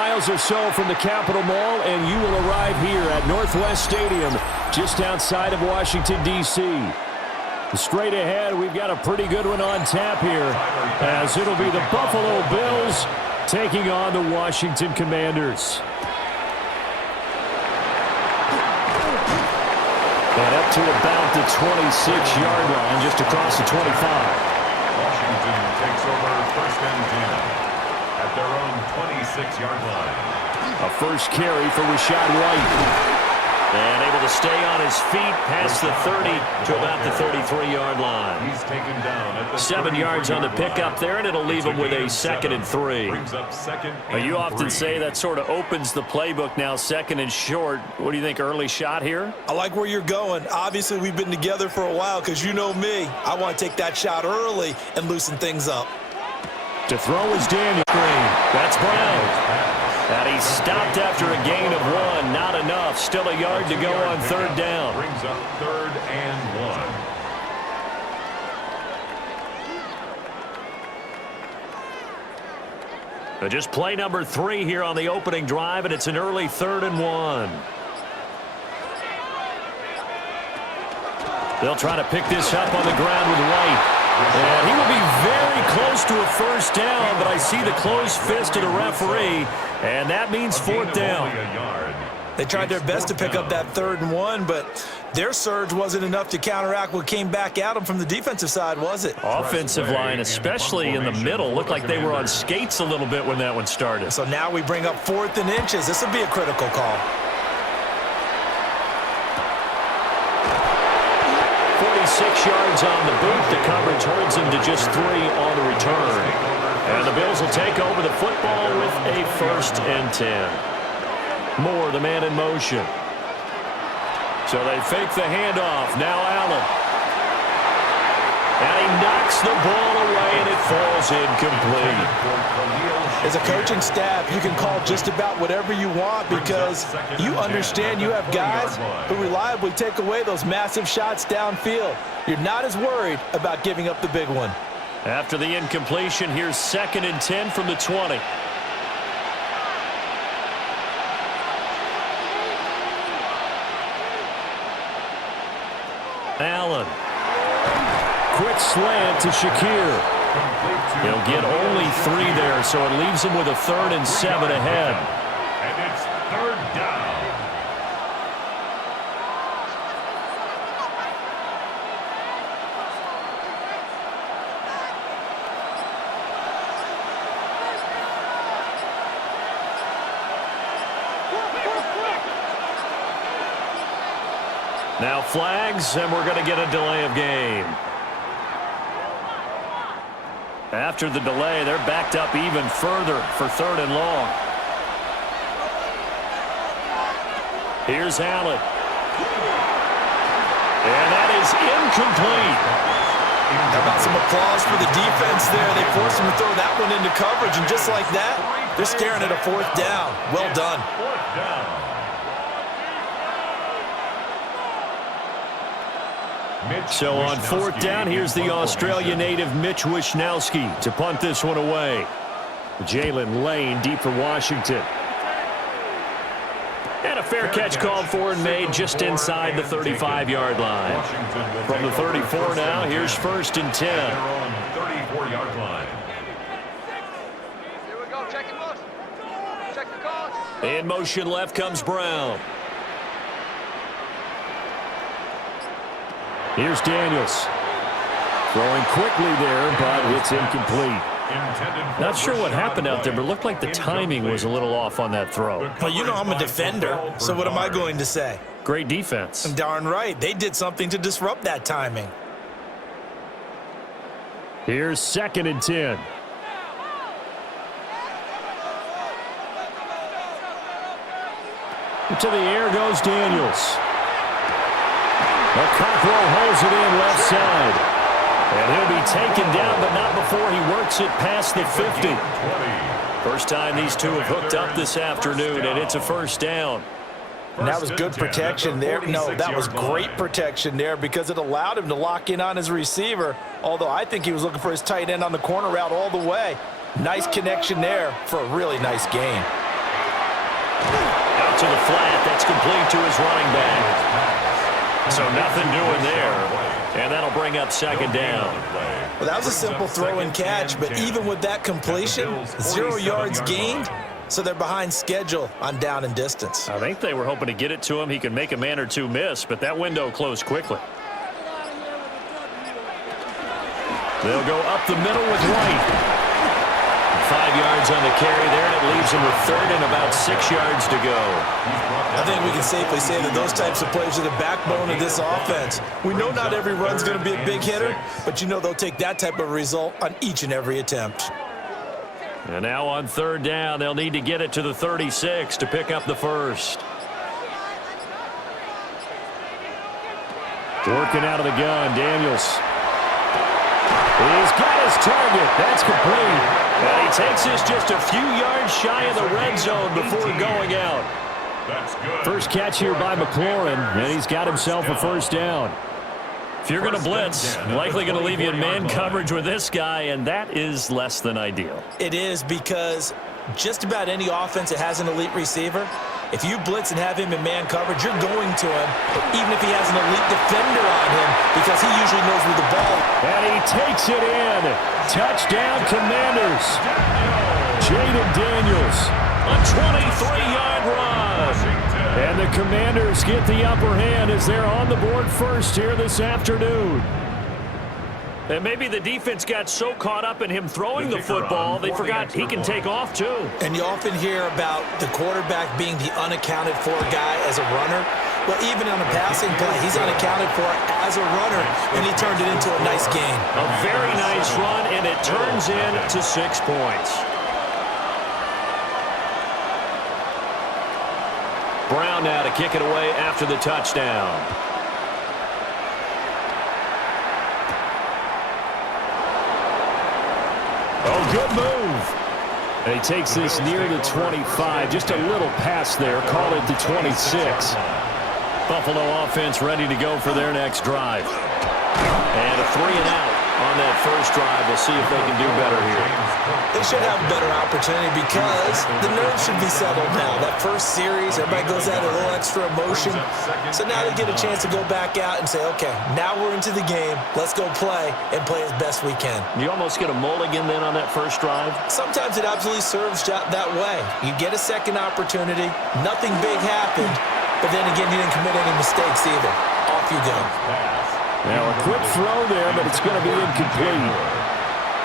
miles or so from the Capitol Mall, and you will arrive here at Northwest Stadium just outside of Washington, D.C. Straight ahead, we've got a pretty good one on tap here, as it'll be the Buffalo Bills taking on the Washington Commanders. And up to about the 26-yard line, just across the 25. Washington takes over first and 10 at their own 26-yard line. A first carry for Rachaad White. And able to stay on his feet past the 30 to about the 33-yard line. He's taken down at the 7 yards on the pickup there, and it'll leave him with a 2nd and 3. Brings up 2nd and You often 3. say that sort of opens the playbook now, 2nd and short. What do you think, early shot here? I like where you're going. Obviously, we've been together for a while because you know me. I want to take that shot early and loosen things up. To throw is Daniels. That's Brown. And he stopped after a gain of 1. Not enough. Still a yard to go on 3rd down. Brings up 3rd and 1. Just play number 3 here on the opening drive, and it's an early 3rd and 1. They'll try to pick this up on the ground with White. And he will be very close to a first down, but I see the closed fist of the referee, and that means 4th down. They tried their best to pick up that 3rd and 1, but their surge wasn't enough to counteract what came back at them from the defensive side, was it? Offensive line, especially in the middle, looked like they were on skates a little bit when that one started. So now we bring up 4th and inches. This will be a critical call. 46 yards on the boot. The coverage holds him to just 3 on the return. And the Bills will take over the football with a 1st and 10. Moore, the man in motion. So they fake the handoff. Now Allen. And he knocks the ball away, and it falls incomplete. As a coaching staff, you can call just about whatever you want because you understand you have guys who reliably take away those massive shots downfield. You're not as worried about giving up the big one. After the incompletion, here's 2nd and 10 from the 20. Allen. Quick slant to Shakir. He'll get only 3 there, so it leaves him with a 3rd and 7 ahead. And it's 3rd down. Now flags, and we're going to get a delay of game. After the delay, they're backed up even further for 3rd and long. Here's Allen. And that is incomplete. How about some applause for the defense there? They forced him to throw that one into coverage, and just like that, they're staring at a 4th down. Well done. 4th down. So on 4th down, here's the Australia native Mitch Wishnowsky to punt this one away. Jalen Lane deep for Washington. And a fair catch called for and made just inside the 35-yard line. From the 34 now, here's 1st and 10. 34-yard line. Here we go, check it, boss. Check the cards. In motion left comes Brown. Here's Daniels. Throwing quickly there, but it's incomplete. Not sure what happened out there, but it looked like the timing was a little off on that throw. Well, you know I'm a defender, so what am I going to say? Great defense. Darn right. They did something to disrupt that timing. Here's 2nd and 10. To the air goes Daniels. Cockrell holds it in left side. And he'll be taken down, but not before he works it past the 50. First time these two have hooked up this afternoon, and it's a 1st down. And that was good protection there. No, that was great protection there because it allowed him to lock in on his receiver, although I think he was looking for his tight end on the corner route all the way. Nice connection there for a really nice gain. Out to the flat. That's complete to his running back. So nothing doing there. And that'll bring up second down. Well, that was a simple throw and catch, but even with that completion, 0 yards gained, so they're behind schedule on down and distance. I think they were hoping to get it to him. He could make a man or two miss, but that window closed quickly. They'll go up the middle with White. 5 yards on the carry there, and it leaves him with third and about 6 yards to go. I think we can safely say that those types of plays are the backbone of this offense. We know not every run's going to be a big hitter, but you know they'll take that type of result on each and every attempt. And now on third down, they'll need to get it to the 36 to pick up the first. Working out of the gun, Daniels. He's got his target. That's complete. And he takes this just a few yards shy of the red zone before going out. First catch here by McLaurin, and he's got himself a first down. If you're going to blitz, likely going to leave you in man coverage with this guy, and that is less than ideal. It is, because just about any offense that has an elite receiver, if you blitz and have him in man coverage, you're going to him, even if he has an elite defender on him, because he usually knows where the ball is. And he takes it in. Touchdown, Commanders. Jayden Daniels, a 23-yard run. And the Commanders get the upper hand as they're on the board first here this afternoon. And maybe the defense got so caught up in him throwing the football, they forgot he can take off too. And you often hear about the quarterback being the unaccounted for guy as a runner. Well, even on a passing play, he's unaccounted for as a runner, and he turned it into a nice gain. A very nice run, and it turns into 6 points. Brown now to kick it away after the touchdown. Oh, good move. And he takes this near the 25. Just a little pass there. Call it the 26. Buffalo offense ready to go for their next drive. And a 3 and out on that first drive. We'll see if they can do better here. They should have a better opportunity because the nerves should be settled now. That first series, everybody goes out a little extra emotion. So now they get a chance to go back out and say, okay, now we're into the game. Let's go play and play as best we can. You almost get a mulligan then on that first drive? Sometimes it absolutely serves that way. You get a second opportunity. Nothing big happened. But then again, you didn't commit any mistakes either. Off you go. Now a quick throw there, but it's going to be incomplete.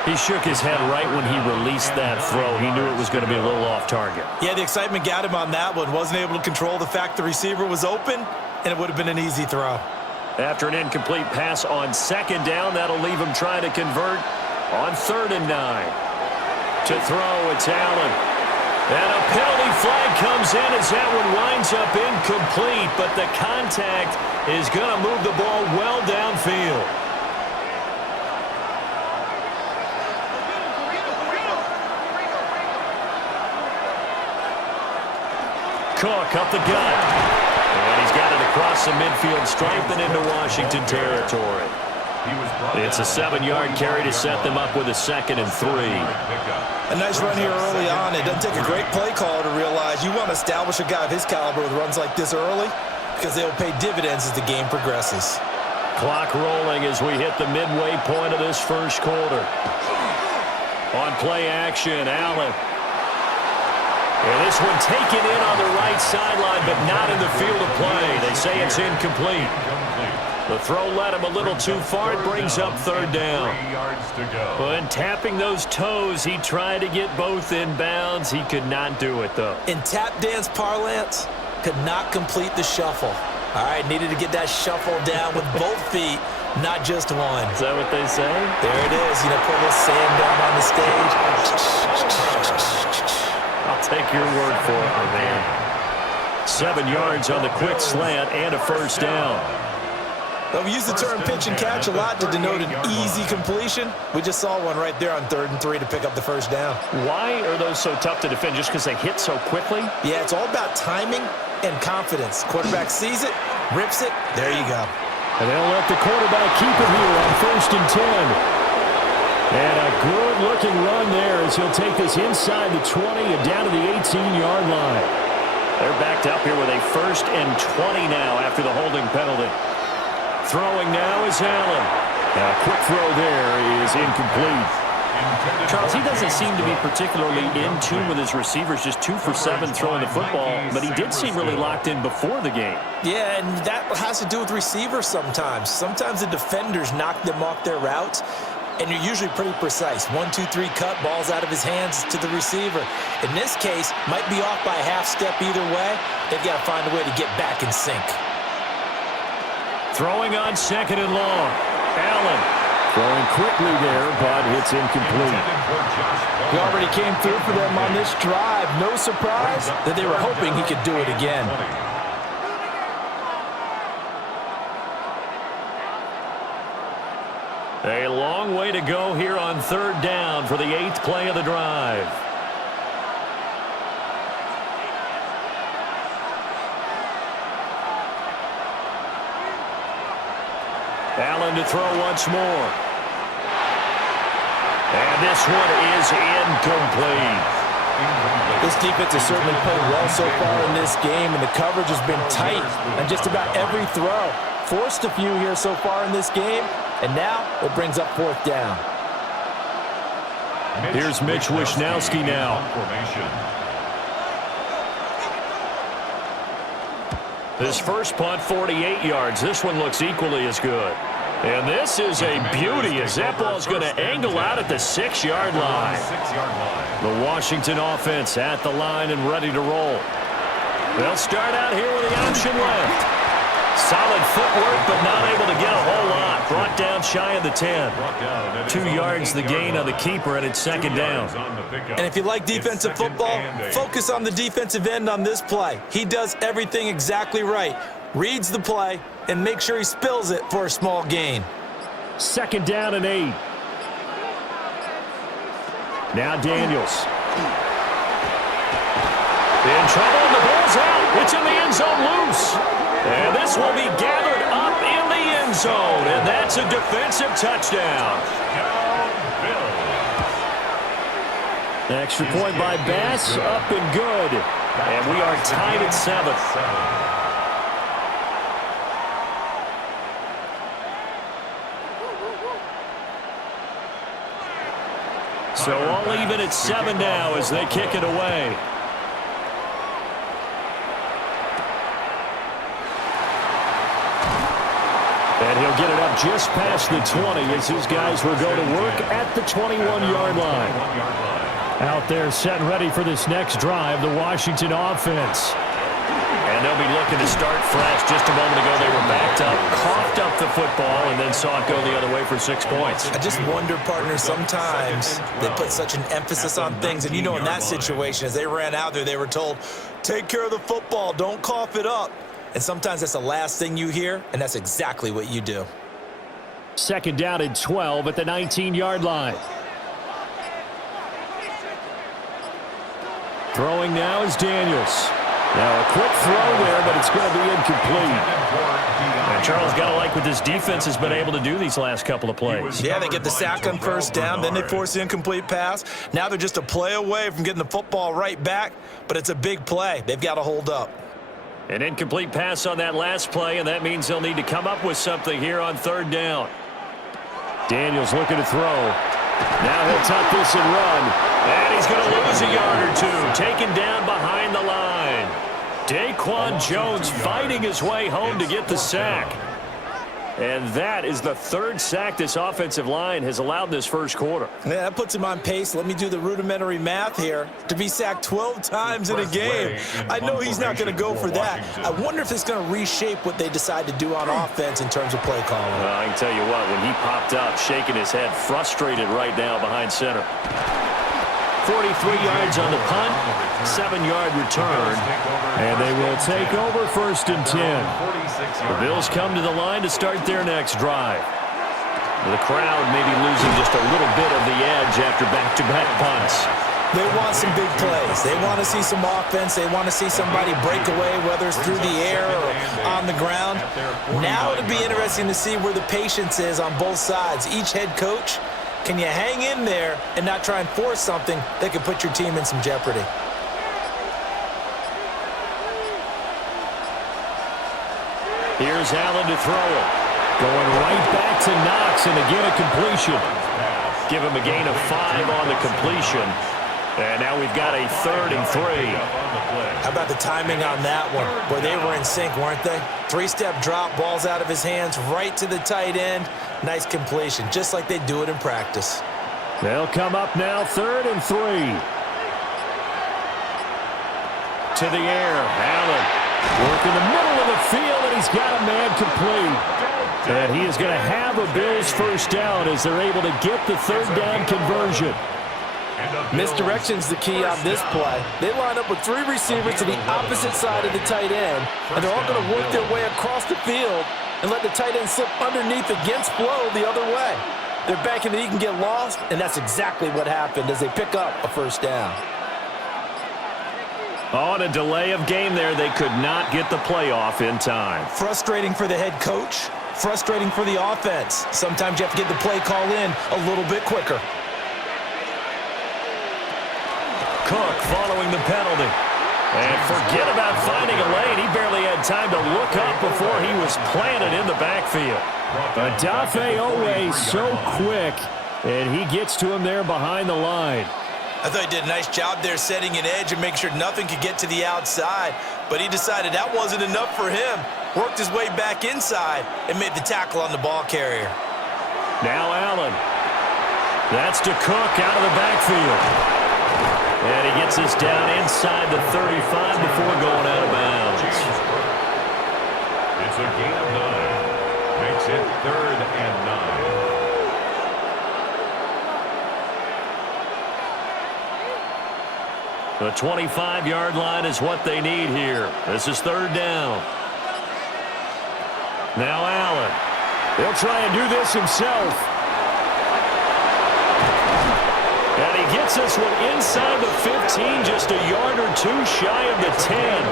He shook his head right when he released that throw. He knew it was going to be a little off target. Yeah, the excitement got him on that one. Wasn't able to control the fact the receiver was open, and it would have been an easy throw. After an incomplete pass on second down, that'll leave him trying to convert on 3rd and 9. To throw, it's Allen. And a penalty flag comes in as that one winds up incomplete, but the contact is going to move the ball well downfield. Cook up the gut. And he's got it across the midfield stripe and into Washington territory. It's a 7-yard carry to set them up with a 2nd and 3. A nice run here early on. It doesn't take a great play caller to realize you want to establish a guy of his caliber with runs like this early because they'll pay dividends as the game progresses. Clock rolling as we hit the midway point of this first quarter. On play action, Allen. And this one taken in on the right sideline, but not in the field of play. They say it's incomplete. The throw led him a little too far. It brings up 3rd down. When tapping those toes, he tried to get both in bounds. He could not do it, though. In tap dance parlance, could not complete the shuffle. All right, needed to get that shuffle down with both feet, not just one. Is that what they say? There it is. You know, put a little sand down on the stage. I'll take your word for it, my man. 7 yards on the quick slant and a first down. Well, we use the term pitch and catch a lot to denote an easy completion. We just saw one right there on 3rd and 3 to pick up the first down. Why are those so tough to defend? Just because they hit so quickly? Yeah, it's all about timing and confidence. Quarterback sees it, rips it, there you go. And they'll let the quarterback keep it here on 1st and 10. And a good-looking run there as he'll take this inside the 20 and down to the 18-yard line. They're backed up here with a 1st and 20 now after the holding penalty. Throwing now is Allen. Now a quick throw there is incomplete. Charles, he doesn't seem to be particularly in tune with his receivers, just 2 for 7 throwing the football, but he did seem really locked in before the game. Yeah, and that has to do with receivers sometimes. Sometimes the defenders knock them off their routes, and you're usually pretty precise. 1, 2, 3 cut, balls out of his hands to the receiver. In this case, might be off by a half step either way. They've got to find a way to get back in sync. Throwing on 2nd and long. Allen. Throwing quickly there, but it's incomplete. He already came through for them on this drive. No surprise that they were hoping he could do it again. A long way to go here on 3rd down for the 8th play of the drive. Allen to throw once more. And this one is incomplete. This defense has certainly played well so far in this game, and the coverage has been tight on just about every throw. Forced a few here so far in this game, and now it brings up 4th down. Here's Mitch Wishnowski now. This first punt, 48 yards. This one looks equally as good. And this is a beauty as that ball's going to angle out at the 6-yard line. The Washington offense at the line and ready to roll. They'll start out here with the option left. Solid footwork, but not able to get a whole lot. Brought down shy of the 10. 2 yards the gain on the keeper, and it's 2nd down. And if you like defensive football, focus on the defensive end on this play. He does everything exactly right. Reads the play and make sure he spills it for a small gain. 2nd down and 8. Now Daniels. In trouble, and the ball's out. It's in the end zone loose. And this will be gathered up in the end zone, and that's a defensive touchdown. Extra point by Bass, up and good. And we are tied at 7. So all even at 7 now as they kick it away. And he'll get it up just past the 20 as his guys will go to work at the 21-yard line. Out there set and ready for this next drive, the Washington offense. And they'll be looking to start fresh. Just a moment ago, they were backed up, coughed up the football, and then saw it go the other way for 6 points. I just wonder, partner, sometimes they put such an emphasis on things. And, you know, in that situation, as they ran out there, they were told, take care of the football, don't cough it up. And sometimes that's the last thing you hear, and that's exactly what you do. 2nd down and 12 at the 19-yard line. Throwing now is Daniels. Now a quick throw there, but it's going to be incomplete. And Charles, got to like what this defense has been able to do these last couple of plays. Yeah, they get the sack on 1st down, then they force the incomplete pass. Now they're just a play away from getting the football right back, but it's a big play. They've got to hold up. An incomplete pass on that last play, and that means they'll need to come up with something here on 3rd down. Daniels looking to throw. Now he'll tuck this and run. And he's going to lose a yard or 2. Taken down behind the line. Daquan Jones fighting his way home to get the sack. And that is the 3rd sack this offensive line has allowed this first quarter. Yeah, that puts him on pace. Let me do the rudimentary math here. To be sacked 12 times in a game, I know he's not going to go for that. I wonder if it's going to reshape what they decide to do on offense in terms of play calling. Well, I can tell you what, when he popped up, shaking his head, frustrated right now behind center. 43 yards on the punt, 7-yard return, and they will take over 1st and 10. The Bills come to the line to start their next drive. The crowd may be losing just a little bit of the edge after back-to-back punts. They want some big plays. They want to see some offense. They want to see somebody break away, whether it's through the air or on the ground. Now it'll be interesting to see where the patience is on both sides. Each head coach, can you hang in there and not try and force something that could put your team in some jeopardy? Here's Allen to throw it. Going right back to Knox, and again a completion. Give him a gain of 5 on the completion. And now we've got a 3rd and 3. How about the timing on that one? Boy, they were in sync, weren't they? 3-step drop, balls out of his hands, right to the tight end. Nice completion, just like they do it in practice. They'll come up now, 3rd and 3. To the air, Allen. Work in the middle of the field, and he's got a man complete. And he is going to have a Bills first down as they're able to get the 3rd down conversion. Misdirection's the key on this play. They line up with 3 receivers to the opposite side of the tight end, and they're all going to work their way across the field and let the tight end slip underneath against flow the other way. They're banking that he can get lost, and that's exactly what happened as they pick up a first down. On a delay of game there, they could not get the playoff in time. Frustrating for the head coach, frustrating for the offense. Sometimes you have to get the play call in a little bit quicker. Cook following the penalty. And forget about finding a lane. He barely had time to look up before he was planted in the backfield. Odafe Oweh so quick, and he gets to him there behind the line. I thought he did a nice job there setting an edge and making sure nothing could get to the outside. But he decided that wasn't enough for him. Worked his way back inside and made the tackle on the ball carrier. Now Allen. That's to Cook out of the backfield. And he gets this down inside the 35 before going out of bounds. It's a gain of 9. Makes it 3rd and 9. The 25-yard line is what they need here. This is 3rd down. Now Allen. He'll try and do this himself. And he gets this one inside the 15, just a yard or 2 shy of the 10.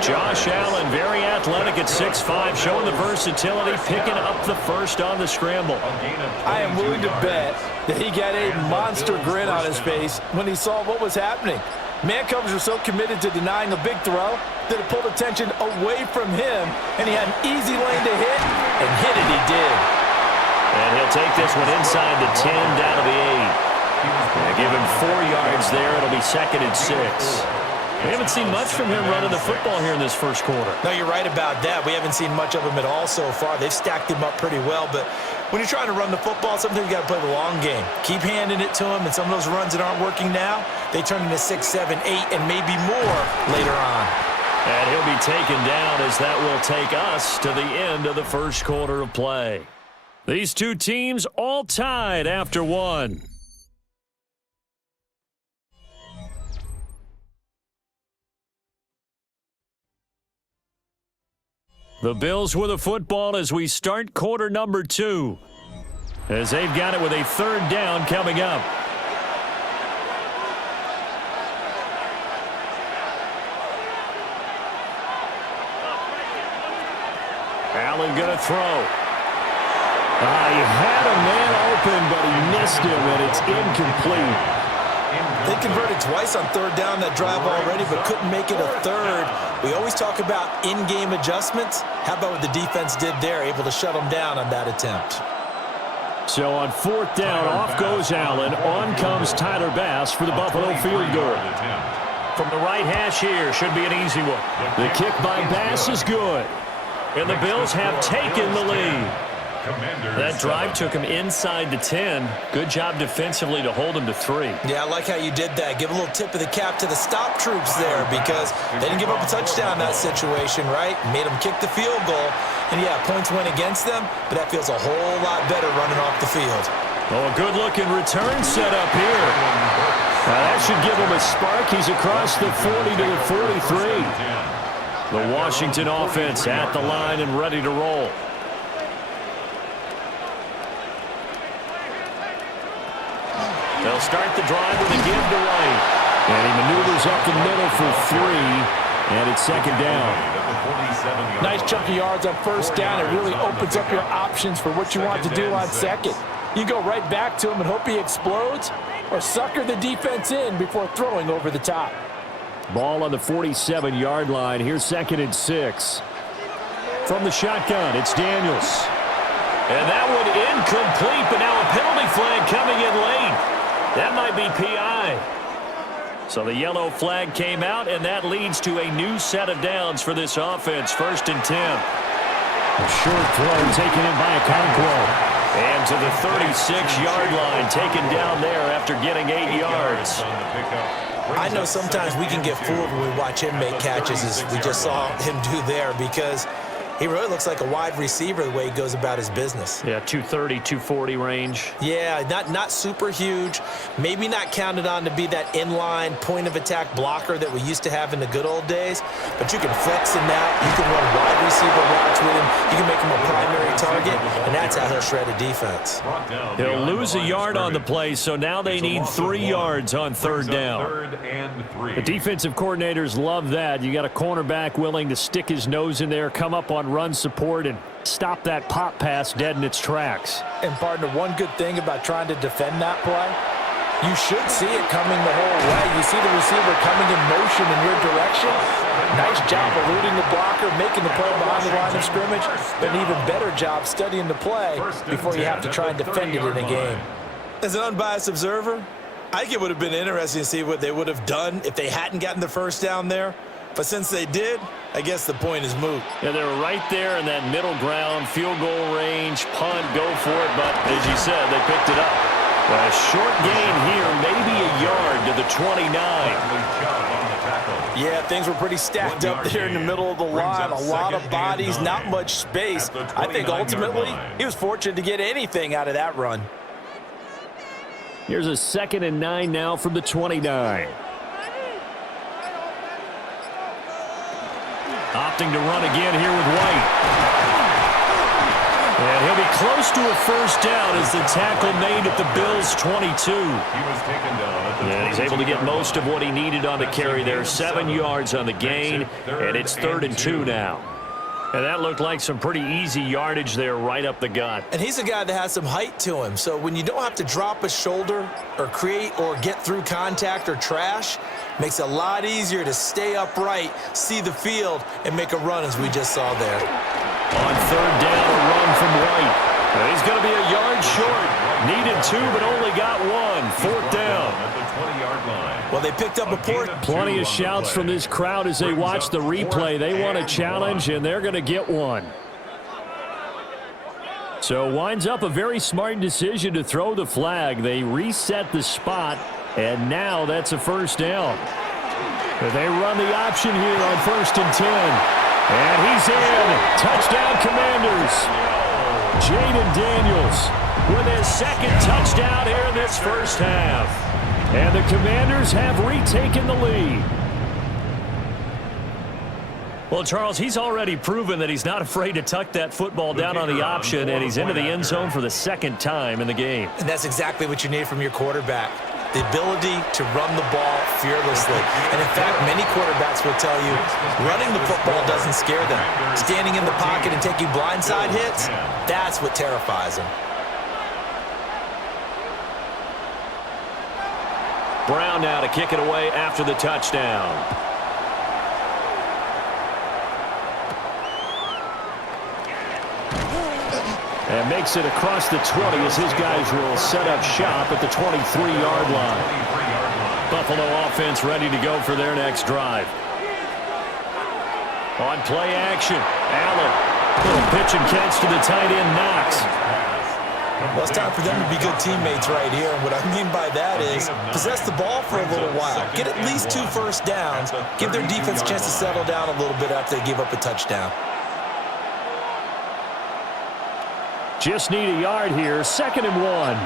Josh Allen, very athletic at 6'5", showing the versatility, picking up the first on the scramble. I am willing to bet that he got a monster grin on his face when he saw what was happening. Man coverage was so committed to denying a big throw that it pulled attention away from him, and he had an easy lane to hit, and hit it he did. And he'll take this one inside the 10 down to the 8. And give him 4 yards there. It'll be 2nd and 6. We haven't seen much from him running the football here in this first quarter. No, you're right about that. We haven't seen much of him at all so far. They've stacked him up pretty well, but when you're trying to run the football, sometimes you got to play the long game. Keep handing it to him, and some of those runs that aren't working now, they turn into 6, 7, 8, and maybe more later on. And he'll be taken down as that will take us to the end of the first quarter of play. These two teams all tied after 1. The Bills with the football as we start quarter number 2. As they've got it with a 3rd down coming up. Allen going to throw. He had a man open, but he missed him, and it's incomplete. They converted twice on 3rd down that drive already, but couldn't make it a 3rd. We always talk about in-game adjustments. How about what the defense did there, able to shut them down on that attempt? So on 4th down, off goes Allen. On comes Tyler Bass for the Buffalo field goal. From the right hash here, should be an easy one. The kick by Bass is good. And the Bills have taken the lead. That drive took him inside the 10. Good job defensively to hold him to 3. Yeah, I like how you did that. Give a little tip of the cap to the stop troops there because they didn't give up a touchdown in that situation, right? Made them kick the field goal. And, yeah, points went against them, but that feels a whole lot better running off the field. Oh, a good-looking return set up here. Now, that should give him a spark. He's across the 40 to the 43. The Washington offense at the line and ready to roll. They'll start the drive with a give to Lloyd. And he maneuvers up the middle for 3. And it's 2nd down. Nice chunky yards on 1st down. It really opens up your options for what you want to do on 2nd. You go right back to him and hope he explodes, or sucker the defense in before throwing over the top. Ball on the 47-yard line. Here's 2nd and 6. from the shotgun. It's Daniels. And that one incomplete, but now a penalty flag coming in late. That might be PI. So the yellow flag came out, and that leads to a new set of downs for this offense. 1st and 10. A short throw taken in by Okonkwo. And to the 36-yard line, taken down there after getting 8 yards. I know sometimes we can get fooled when we watch him make catches, as we just saw him do there, because he really looks like a wide receiver the way he goes about his business. Yeah, 230, 240 range. Yeah, not super huge. Maybe not counted on to be that inline point-of-attack blocker that we used to have in the good old days. But you can flex him out. You can run wide receiver routes with him. You can make him a primary target, and that's how he'll shred a defense. He'll lose a yard on the play, so now they need 3 yards on 3rd down. The defensive coordinators love that. You got a cornerback willing to stick his nose in there, come up on run support, and stop that pop pass dead in its tracks. And, partner, one good thing about trying to defend that play, you should see it coming the whole way. You see the receiver coming in motion in your direction. Nice job eluding the blocker, making the play behind the line of scrimmage, but an even better job studying the play before you have to try and defend it in a game. As an unbiased observer, I think it would have been interesting to see what they would have done if they hadn't gotten the 1st down there. But since they did, I guess the point is moot. Yeah, they were right there in that middle ground, field goal range, punt, go for it. But as you said, they picked it up. A short gain here, maybe a yard to the 29. Yeah, things were pretty stacked up there in the middle of the line. A lot of bodies, not much space. I think ultimately he was fortunate to get anything out of that run. Here's a 2nd and 9 now from the 29. Opting to run again here with White. And he'll be close to a 1st down as the tackle made at the Bills' 22. And he's able to get most of what he needed on the carry there. 7 yards on the gain, and it's 3rd and 2 now. And that looked like some pretty easy yardage there right up the gut. And he's a guy that has some height to him. So when you don't have to drop a shoulder or create or get through contact or trash, makes it a lot easier to stay upright, see the field, and make a run as we just saw there. On 3rd down, a run from White. And he's going to be a yard short. Needed 2, but only got 1. 4th down. Well, they picked up a port. Plenty of shouts from this crowd as they watch the replay. They want a challenge, and they're going to get one. So winds up a very smart decision to throw the flag. They reset the spot, and now that's a 1st down. They run the option here on 1st and 10. And he's in. Touchdown, Commanders. Jayden Daniels with his 2nd touchdown here in this 1st half. And the Commanders have retaken the lead. Well, Charles, he's already proven that he's not afraid to tuck that football down on the option, and he's into the end zone for the 2nd time in the game. And that's exactly what you need from your quarterback. The ability to run the ball fearlessly. And in fact, many quarterbacks will tell you running the football doesn't scare them. Standing in the pocket and taking blindside hits, that's what terrifies them. Brown now to kick it away after the touchdown. And makes it across the 20 as his guys will set up shop at the 23-yard line. Buffalo offense ready to go for their next drive. On play action, Allen. Little pitch and catch to the tight end, Knox. Well, it's time for them to be good teammates right here. And what I mean by that is possess the ball for a little while. Get at least 2 first downs. Give their defense a chance to settle down a little bit after they give up a touchdown. Just need a yard here. 2nd and 1.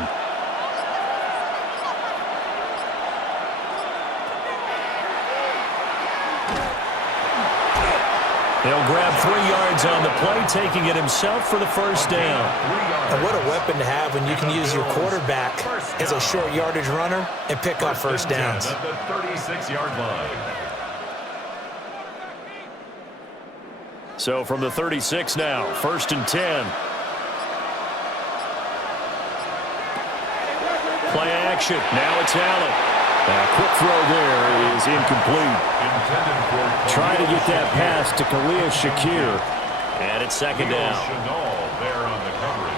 They'll grab 3 yards on the play, taking it himself for the 1st down. And what a weapon to have when you can use your quarterback as a short yardage runner and pick up 1st downs. At the 36-yard line. So from the 36 now, 1st and 10. Play action. Now it's Allen. A quick throw there is incomplete. Trying to get that pass to Khalil Shakir. And it's second down. Leo Chenal there on the coverage.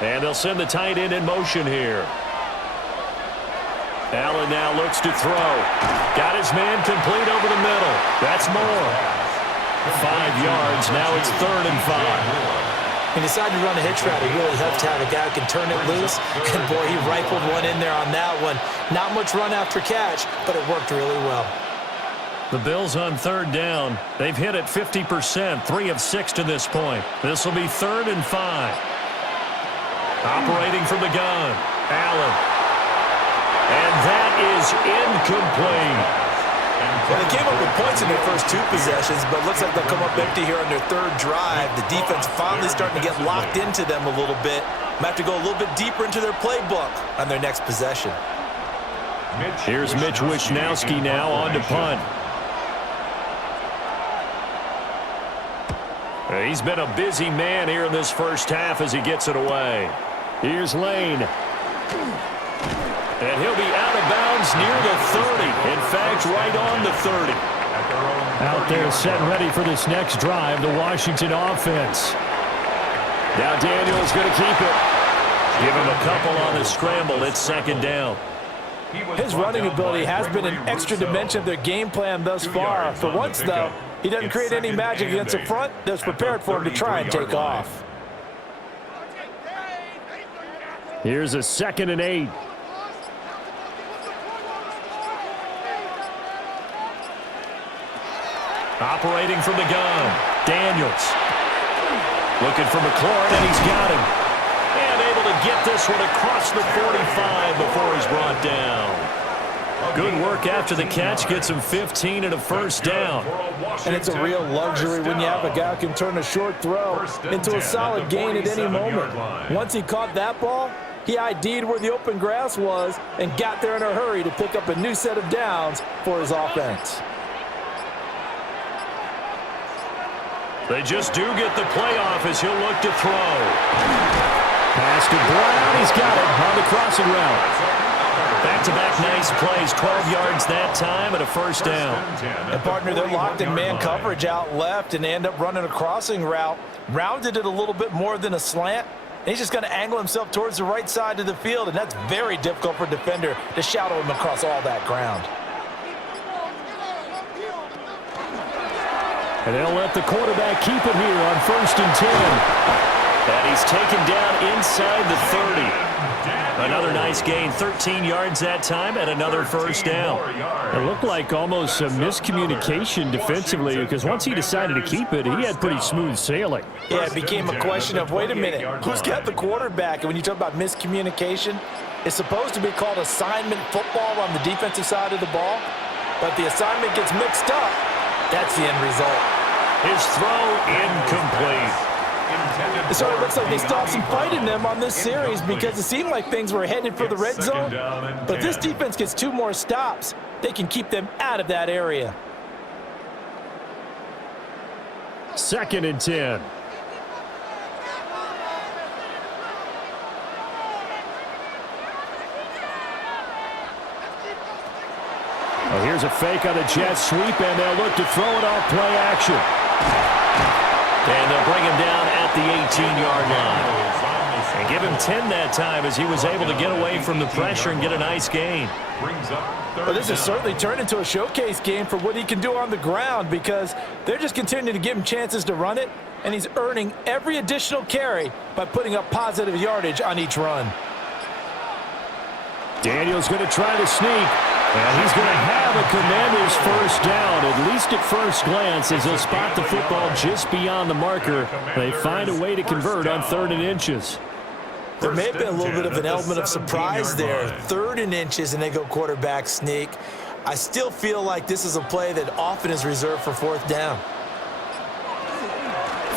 And they'll send the tight end in motion here. Allen now looks to throw. Got his man complete over the middle. That's more. 5 yards. Now it's 3rd and 5. He decided to run a hitch route. It really helps to have a guy who can turn it loose. And, boy, he rifled one in there on that one. Not much run after catch, but it worked really well. The Bills on 3rd down. They've hit it 50%, 3 of 6 to this point. This will be 3rd and 5. Operating from the gun, Allen. And that is incomplete. Well, they came up with points in their first 2 possessions, but it looks like they'll come up empty here on their 3rd drive. The defense finally starting to get locked into them a little bit. Might have to go a little bit deeper into their playbook on their next possession. Here's Mitch Wishnowsky now on to punt. He's been a busy man here in this first half as he gets it away. Here's Lane. And he'll be out of bounds near the 30. In fact, right on the 30. Out there set ready for this next drive, the Washington offense. Now Daniels going to keep it. Give him a couple on the scramble. It's 2nd down. His running ability has been an extra dimension of their game plan thus far. For once, though, he doesn't create any magic against the front that's prepared for him to try and take off. Here's a 2nd and 8. Operating from the gun, Daniels. Looking for McLaurin, and he's got him. And able to get this one across the 45 before he's brought down. Good work after the catch, gets him 15 and a 1st down. And it's a real luxury when you have a guy who can turn a short throw into a solid gain at any moment. Once he caught that ball, he ID'd where the open grass was and got there in a hurry to pick up a new set of downs for his offense. They just do get the playoff as he'll look to throw. Pass to Brown. He's got it on the crossing route. Back-to-back nice plays, 12 yards that time and a 1st down. And, partner, they're locked in man coverage out left, and they end up running a crossing route. Rounded it a little bit more than a slant. And he's just going to angle himself towards the right side of the field, and that's very difficult for a defender to shadow him across all that ground. And they'll let the quarterback keep it here on 1st and 10. And he's taken down inside the 30. Another nice gain, 13 yards that time, and another 1st down. It looked like almost a miscommunication defensively, because once he decided to keep it, he had pretty smooth sailing. Yeah, it became a question of, wait a minute, who's got the quarterback? And when you talk about miscommunication, it's supposed to be called assignment football on the defensive side of the ball, but the assignment gets mixed up. That's the end result. His throw incomplete. It sort of looks like they still have some fight in them on this series because it seemed like things were headed for the red zone. But if this defense gets 2 more stops, they can keep them out of that area. 2nd and 10. Well, here's a fake on the jet sweep, and they'll look to throw it off play action. And they'll bring him down at the 18-yard line. And give him 10 that time as he was able to get away from the pressure and get a nice gain. Well, this has certainly turned into a showcase game for what he can do on the ground because they're just continuing to give him chances to run it, and he's earning every additional carry by putting up positive yardage on each run. Daniels going to try to sneak. And he's going to have a Commander's 1st down, at least at first glance, as they'll spot the football just beyond the marker. They find a way to convert on 3rd and inches. There may have been a little bit of an element of surprise there. 3rd and inches, and they go quarterback sneak. I still feel like this is a play that often is reserved for 4th down.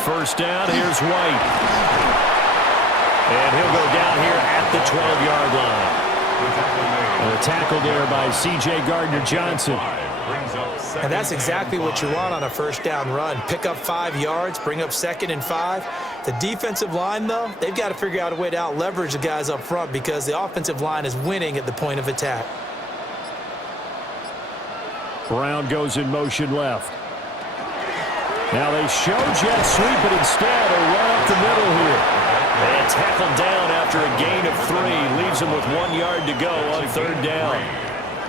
1st down, here's White. And he'll go down here at the 12-yard line. A tackle there by C.J. Gardner-Johnson. Brings up second And that's exactly and what you 5. want on a first down run. Pick up 5 yards, bring up 2nd and 5. The defensive line, though, they've got to figure out a way to out-leverage the guys up front because the offensive line is winning at the point of attack. Brown goes in motion left. Now they show jet sweep, but instead a run up the middle here. And tackled down after a gain of 3. Leaves him with 1 yard to go on 3rd down.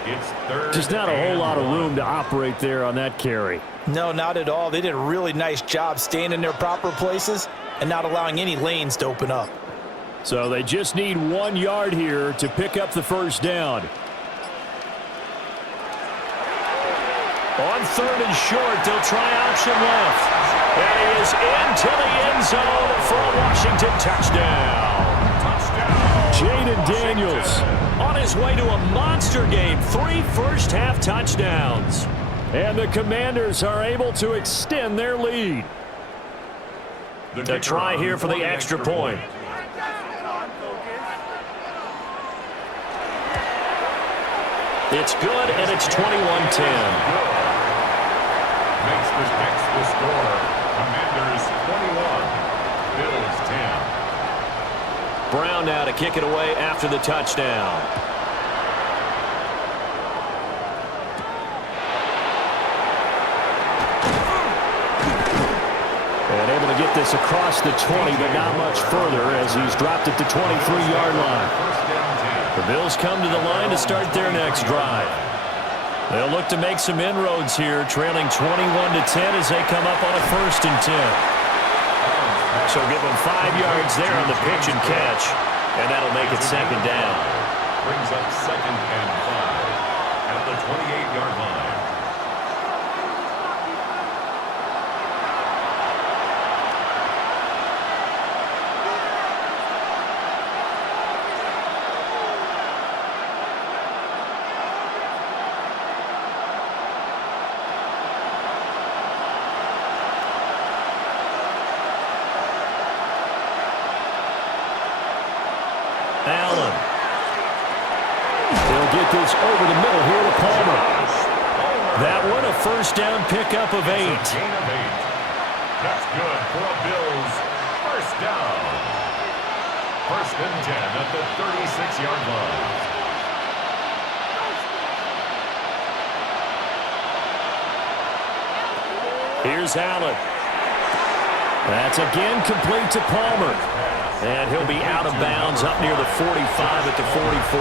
It's 3rd Just not a whole and lot of 1. room to operate there on that carry. No, not at all. They did a really nice job staying in their proper places and not allowing any lanes to open up. So they just need 1 yard here to pick up the first down. On 3rd and short, they'll try option left. And he is into the end zone for a Washington touchdown. Jayden Daniels On his way to a monster game, 3 first-half touchdowns. and the Commanders are able to extend their lead. To try here for the extra point. It's good, and it's 21-10. Makes the score. Commanders 21, Bills 10. Brown now to kick it away after the touchdown. And able to get this across the 20, but not much further as he's dropped it to 23-yard line. First down 10. The Bills come to the line to start their next drive. They'll look to make some inroads here, trailing 21-10 as they come up on a 1st and 10. So give them 5 yards there on the pitch and catch, and that'll make it 2nd down. Brings up 2nd and 5 at the 28-yard line. Allen. They'll get this over the middle here to Palmer. That one a first down pickup of 8. Gain of 8. That's good for a Bills first down. 1st and 10 at the 36-yard line. Here's Allen. That's again complete to Palmer. And he'll be out of bounds up near the 45 at the 44.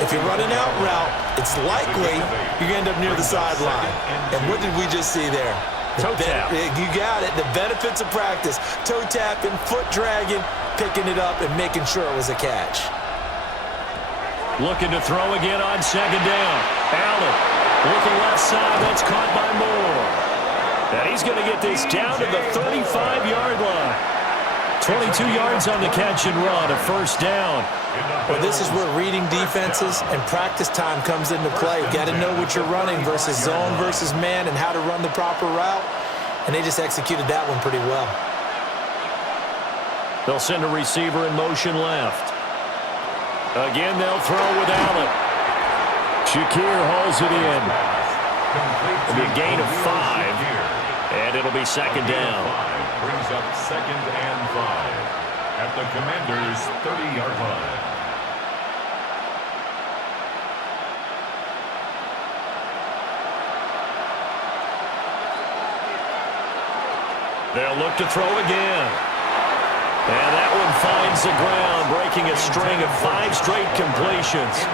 If you're running out route, it's likely you're going to end up near the sideline. And what did we just see there? Toe tap. You got it. The benefits of practice. Toe tapping, foot dragging, picking it up, and making sure it was a catch. Looking to throw again on 2nd down. Allen looking left side. That's caught by Moore. And he's going to get this down to the 35-yard line. 22 yards on the catch and run, a first down. Well, this is where reading defenses and practice time comes into play. You got to know what you're running versus zone versus man and how to run the proper route. And they just executed that one pretty well. They'll send a receiver in motion left. Again, they'll throw with Allen. Shakir hauls it in. It'll be a gain of 5, and it'll be 2nd down. Brings up 2nd and 5 at the Commanders' 30-yard line. They'll look to throw again. And that one finds the ground, breaking a string of 5 straight completions.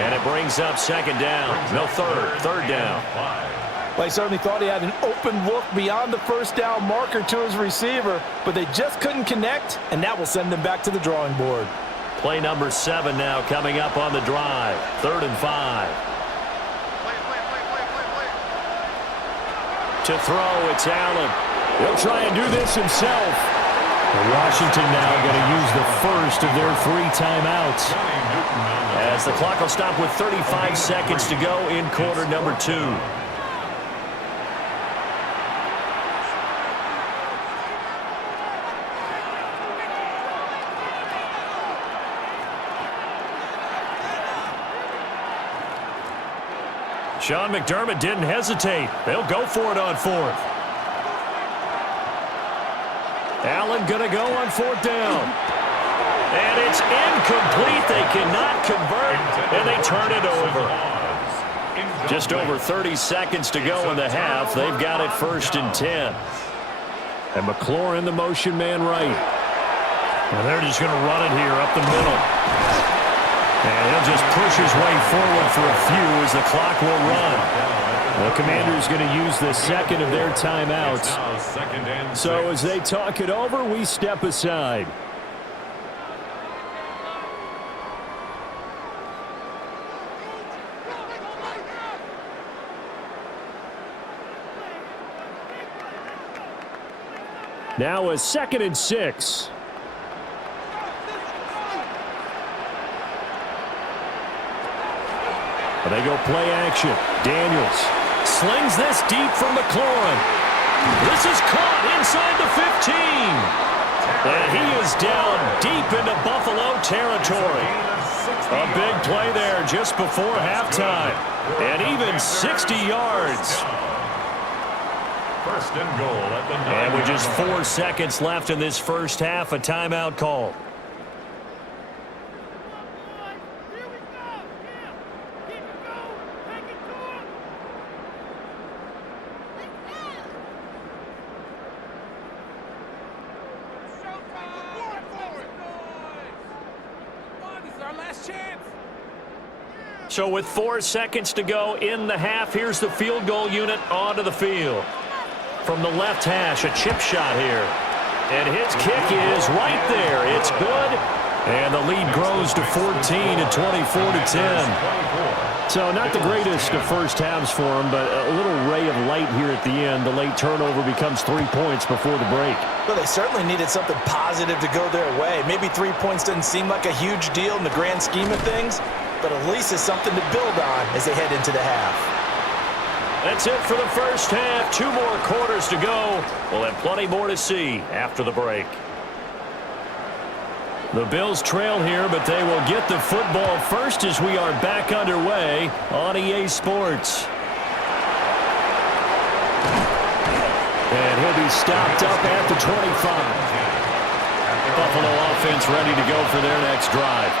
And it brings up 2nd down. No, 3rd down. Well, he certainly thought he had an open look beyond the first down marker to his receiver, but they just couldn't connect, and that will send them back to the drawing board. Play number 7 now coming up on the drive. 3rd and 5. To throw, it's Allen. He'll try and do this himself. Washington now going to use the first of their 3 timeouts. As the clock will stop with 35 seconds to go in quarter number 2. Sean McDermott didn't hesitate. They'll go for it on fourth. Allen going to go on fourth down. And it's incomplete. They cannot convert, and they turn it over. Just over 30 seconds to go in the half. They've got it 1st and 10. And McLaurin, the motion man right. And they're just going to run it here up the middle. And he'll just push his way forward for a few as the clock will run. The Commanders going to use the second of their timeouts. So as they talk it over, we step aside. Now a 2nd and 6. They go play action. Daniels slings this deep from McLaurin. This is caught inside the 15. And he is down deep into Buffalo territory. A big play there just before halftime. And even 60 yards. 1st and goal at the 9. And with just 4 seconds left in this first half, a timeout call. So with 4 seconds to go in the half, here's the field goal unit onto the field. From the left hash, a chip shot here. And his kick is right there. It's good. And the lead grows to 14 at 24-10. So not the greatest of first halves for him, but a little ray of light here at the end. The late turnover becomes 3 points before the break. Well, they certainly needed something positive to go their way. Maybe 3 points doesn't seem like a huge deal in the grand scheme of things, but at least it's something to build on as they head into the half. That's it for the first half. 2 more quarters to go. We'll have plenty more to see after the break. The Bills trail here, but they will get the football first as we are back underway on EA Sports. And he'll be stopped up at the 25. Buffalo offense ready to go for their next drive.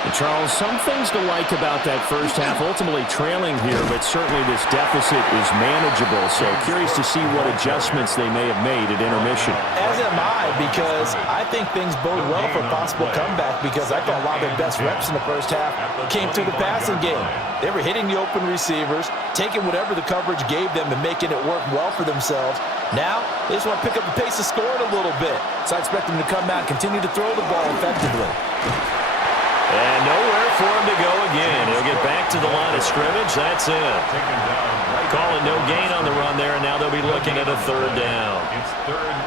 And Charles, some things to like about that first half, ultimately trailing here, but certainly this deficit is manageable. So curious to see what adjustments they may have made at intermission. As am I, because I think things bode well for a possible comeback, because I thought a lot of their best reps in the first half came through the passing game. They were hitting the open receivers, taking whatever the coverage gave them and making it work well for themselves. Now, they just want to pick up the pace of scoring a little bit. So I expect them to come out and continue to throw the ball effectively. And nowhere for him to go again. He'll get back to the line of scrimmage. That's it. Calling no gain on the run there, and now they'll be looking at a 3rd down.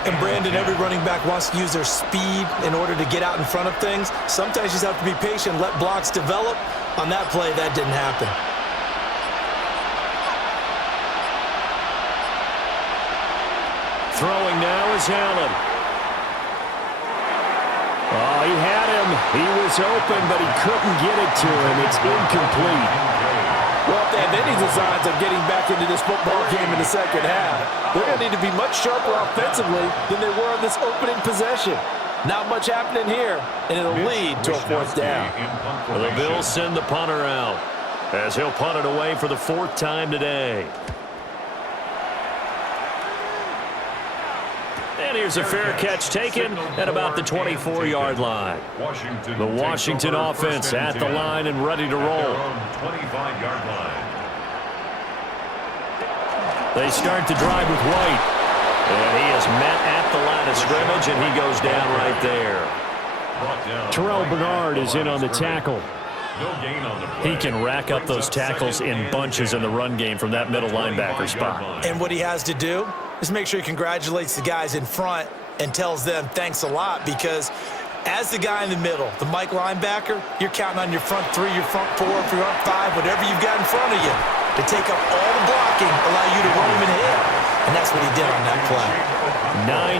And Brandon, every running back wants to use their speed in order to get out in front of things. Sometimes you just have to be patient, let blocks develop. On that play, that didn't happen. Throwing now is Allen. Oh, he had him. He was open, but he couldn't get it to him. It's incomplete. Well, if they have any designs of getting back into this football game in the second half, they're going to need to be much sharper offensively than they were on this opening possession. Not much happening here, and it'll lead to a 4th down. Well, the Bills send the punter out as he'll punt it away for the 4th time today. And here's a fair catch taken at about the 24-yard line. The Washington offense at the line and ready to roll. 25-yard line. They start the drive with White. And he is met at the line of scrimmage, and he goes down right there. Terrell Bernard is in on the tackle. He can rack up those tackles in bunches in the run game from that middle linebacker spot. And what he has to do is make sure he congratulates the guys in front and tells them thanks a lot, because as the guy in the middle, the Mike linebacker, you're counting on your front 3, your front 4, your front 5, whatever you've got in front of you to take up all the blocking, allow you to roam and hit. And that's what he did on that play.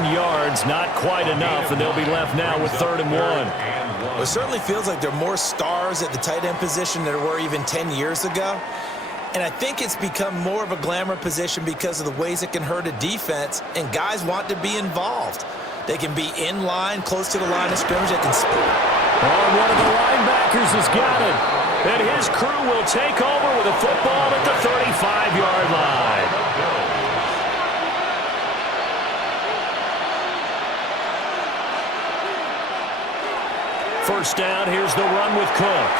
9 yards, not quite enough, and they'll be left now with 3rd and 1. Well, it certainly feels like there are more stars at the tight end position than there were even 10 years ago. And I think it's become more of a glamour position because of the ways it can hurt a defense, and guys want to be involved. They can be in line, close to the line of scrimmage. They can one of the linebackers has got it. And his crew will take over with a football at the 35-yard line. First down, here's the run with Cook.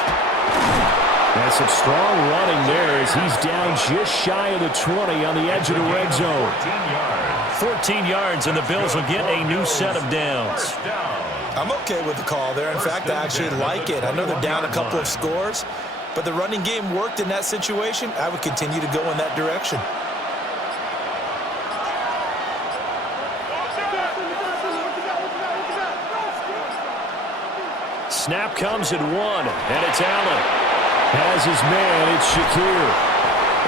That's some strong running there as he's down just shy of the 20 on the edge of the red zone. 14 yards, and the Bills will get a new set of downs. I'm okay with the call there. In fact, I actually like it. I know they're down a couple of scores, but the running game worked in that situation. I would continue to go in that direction. Snap comes at 1, and it's Allen. Has his man, it's Shakir.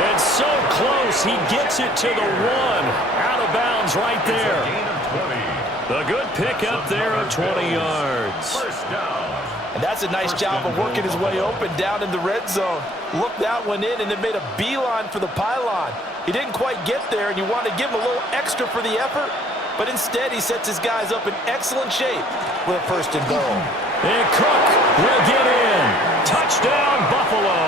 And so close, he gets it to the 1. Out of bounds right there. The good pickup there of 20 yards. And that's a nice job of working his way open down in the red zone. Looked that one in and then made a beeline for the pylon. He didn't quite get there, and you want to give him a little extra for the effort, but instead he sets his guys up in excellent shape with a first and goal. And Cook will get in. Touchdown, Buffalo.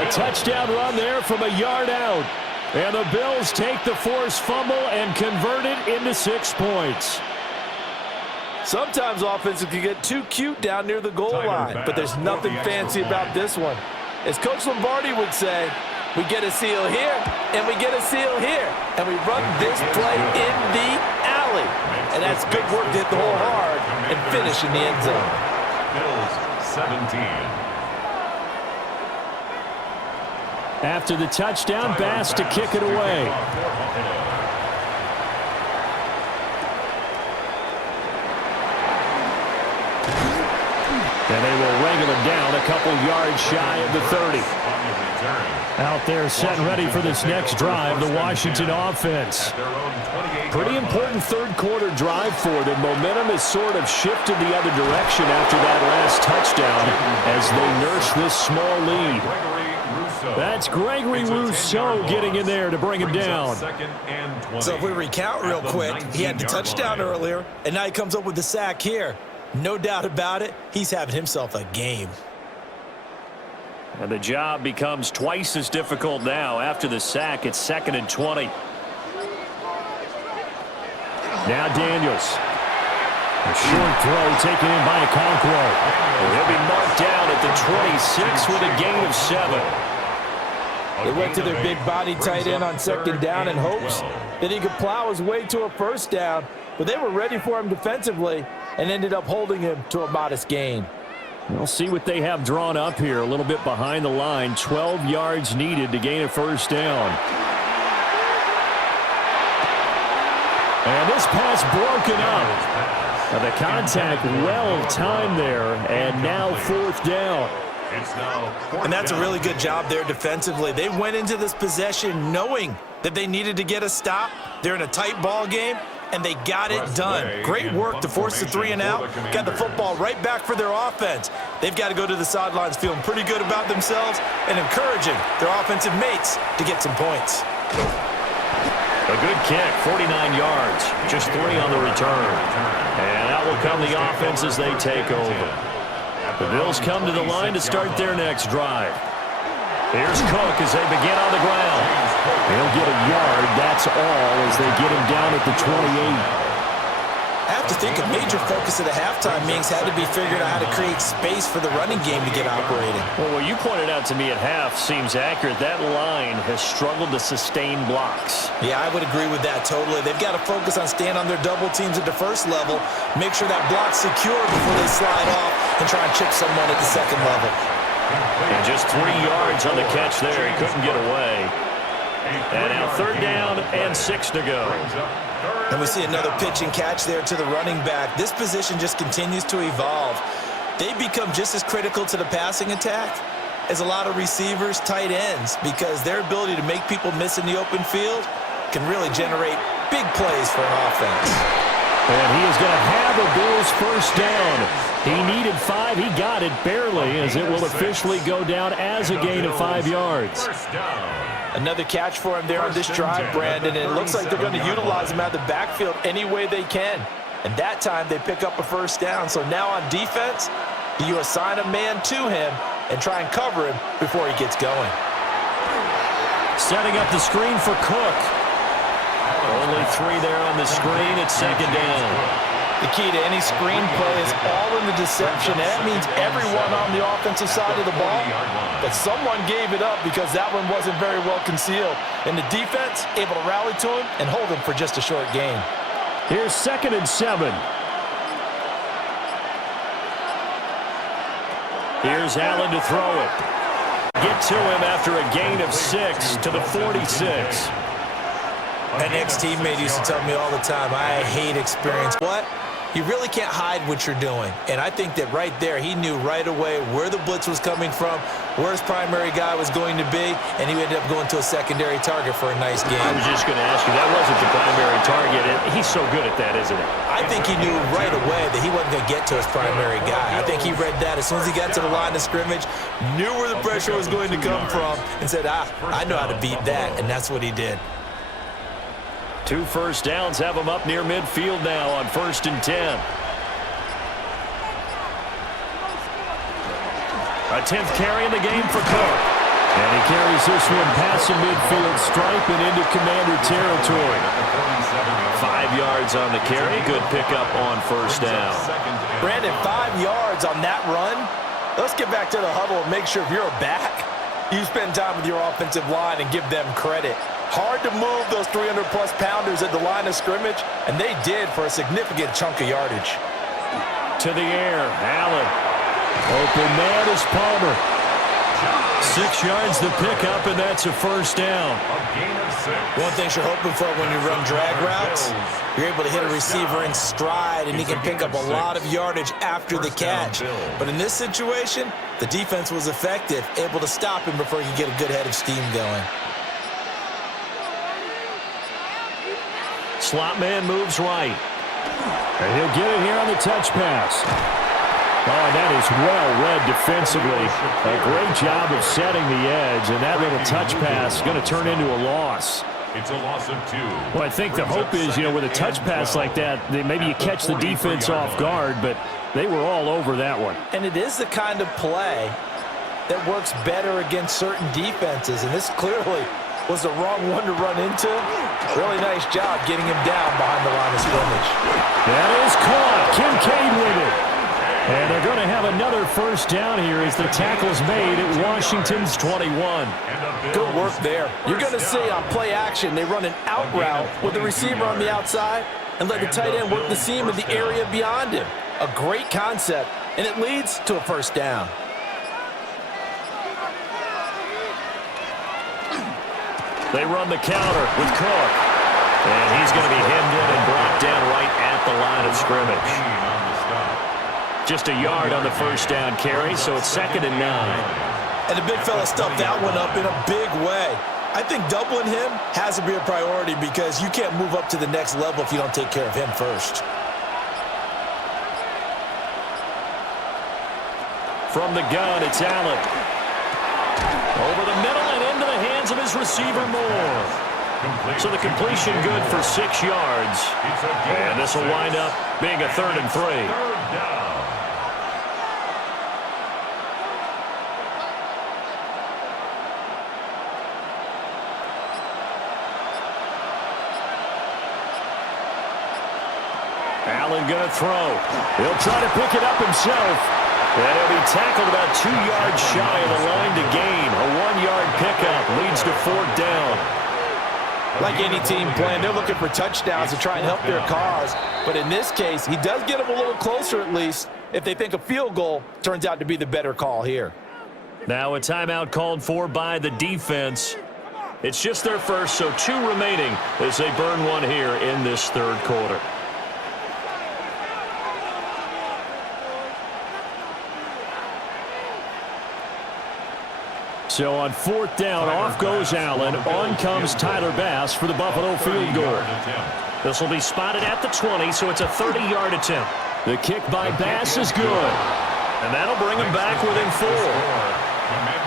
A touchdown run there from a yard out. And the Bills take the forced fumble and convert it into 6 points. Sometimes offenses can get too cute down near the goal line, but there's nothing fancy about this one. As Coach Lombardi would say, we get a seal here, and we get a seal here, and we run this play in the alley. And that's good work to hit the hole hard and finish in the end zone. Bills 17. After the touchdown, Bass to kick it away. And they will wrangle him down a couple yards shy of the 30. Out there set and ready for this next drive, the Washington offense. Pretty important third-quarter drive for them. Momentum has sort of shifted the other direction after that last touchdown as they nurse this small lead. That's Gregory Rousseau getting in there to bring him down. So if we recount real quick, he had the touchdown earlier, and now he comes up with the sack here. No doubt about it, he's having himself a game. And the job becomes twice as difficult now. After the sack, it's 2nd and 20. Now Daniels. A short throw taken in by Okonkwo. He'll be marked down at the 26 with a gain of 7. They went to their big body tight end on 2nd down in hopes that he could plow his way to a first down, but they were ready for him defensively and ended up holding him to a modest gain. We'll see what they have drawn up here. A little bit behind the line. 12 yards needed to gain a first down. And this pass broken up. The contact well timed there, and now 4th down. And that's a really good job there defensively. They went into this possession knowing that they needed to get a stop. They're in a tight ball game, and they got it done. Great work to force the 3 and out. Got the football right back for their offense. They've got to go to the sidelines feeling pretty good about themselves and encouraging their offensive mates to get some points. A good kick, 49 yards, just 3 on the return. And out will come the offense as they take over. The Bills come to the line to start their next drive. Here's Cook as they begin on the ground. He'll get a yard, that's all, as they get him down at the 28. I have to think a major focus of the halftime meetings had to be figuring out how to create space for the running game to get operating. Well, what you pointed out to me at half seems accurate. That line has struggled to sustain blocks. Yeah, I would agree with that totally. They've got to focus on staying on their double teams at the first level, make sure that block's secure before they slide off and try and chip someone at the second level. And just 3 yards on the catch there. He couldn't get away. And now 3rd down and 6 to go. And we see another pitch and catch there to the running back. This position just continues to evolve. They become just as critical to the passing attack as a lot of receivers, tight ends, because their ability to make people miss in the open field can really generate big plays for an offense. And he is going to have a Bills first down. He needed 5. He got it barely, as it will officially go down as a gain of 5 yards. Another catch for him there on this drive, Brandon, and it looks like they're going to utilize him out of the backfield any way they can. And that time they pick up a first down. So now on defense, do you assign a man to him and try and cover him before he gets going? Setting up the screen for Cook. Only 3 there on the screen. It's second down. The key to any screen play is all in the deception. That means everyone on the offensive side of the ball. But someone gave it up because that one wasn't very well concealed. And the defense able to rally to him and hold him for just a short gain. Here's 2nd and 7. Here's Allen to throw it. Get to him after a gain of 6 to the 46. An ex-teammate used to tell me all the time, I hate experience. What? You really can't hide what you're doing. And I think that right there, he knew right away where the blitz was coming from, where his primary guy was going to be, and he ended up going to a secondary target for a nice game. I was just going to ask you, that wasn't the primary target. He's so good at that, isn't he? I think he knew right away that he wasn't going to get to his primary guy. I think he read that as soon as he got to the line of scrimmage, knew where the pressure was going to come from, and said, I know how to beat that, and that's what he did. 2 first downs have him up near midfield now on 1st and 10. A 10th carry in the game for Cook. And he carries this one past the midfield stripe and into Commander territory. 5 yards on the carry. Good pickup on first down. Brandon, 5 yards on that run. Let's get back to the huddle and make sure if you're back, you spend time with your offensive line and give them credit. Hard to move those 300-plus pounders at the line of scrimmage, and they did for a significant chunk of yardage. To the air, Allen. Open man is Palmer. 6 yards the pickup, and that's a first down. One thing you're hoping for when you run drag routes, you're able to hit a receiver in stride, and he can pick up a lot of yardage after the catch. But in this situation, the defense was effective, able to stop him before he could get a good head of steam going. Slot man moves right. And he'll get it here on the touch pass. Oh, that is well read defensively. A great job of setting the edge, and that little touch pass is going to turn into a loss. It's a loss of 2. Well, I think the hope is, with a touch pass like that, maybe you catch the defense off guard, but they were all over that one. And it is the kind of play that works better against certain defenses, and this clearly was the wrong one to run into. Really nice job getting him down behind the line of scrimmage. That is caught. Kincaid with it. And they're going to have another first down here as the tackle's made at Washington's 21. Good work there. You're going to see on play action, they run an out route with the receiver on the outside and let the tight end work the seam in the area beyond him. A great concept, and it leads to a first down. They run the counter with Cook. And he's going to be hemmed in and brought down right at the line of scrimmage. Just a yard on the first down carry, so it's 2nd and 9. And the big fella stuffed that one up in a big way. I think doubling him has to be a priority because you can't move up to the next level if you don't take care of him first. From the gun, it's Allen. Over the middle and into the hands of his receiver, Moore. So the completion good for 6 yards. And this will wind up being a 3rd and 3. Allen going to throw. He'll try to pick it up himself. And he'll be tackled about 2 yards shy of the line to gain. A 1-yard pickup leads to 4th down. Like any team playing, they're looking for touchdowns to try and help their cause. But in this case, he does get them a little closer at least if they think a field goal turns out to be the better call here. Now a timeout called for by the defense. It's just their first, so 2 remaining as they burn one here in this 3rd quarter. So on 4th down, off goes Allen. On comes Tyler Bass for the Buffalo field goal. This will be spotted at the 20, so it's a 30-yard attempt. The kick by Bass is good. And that'll bring him back within 4.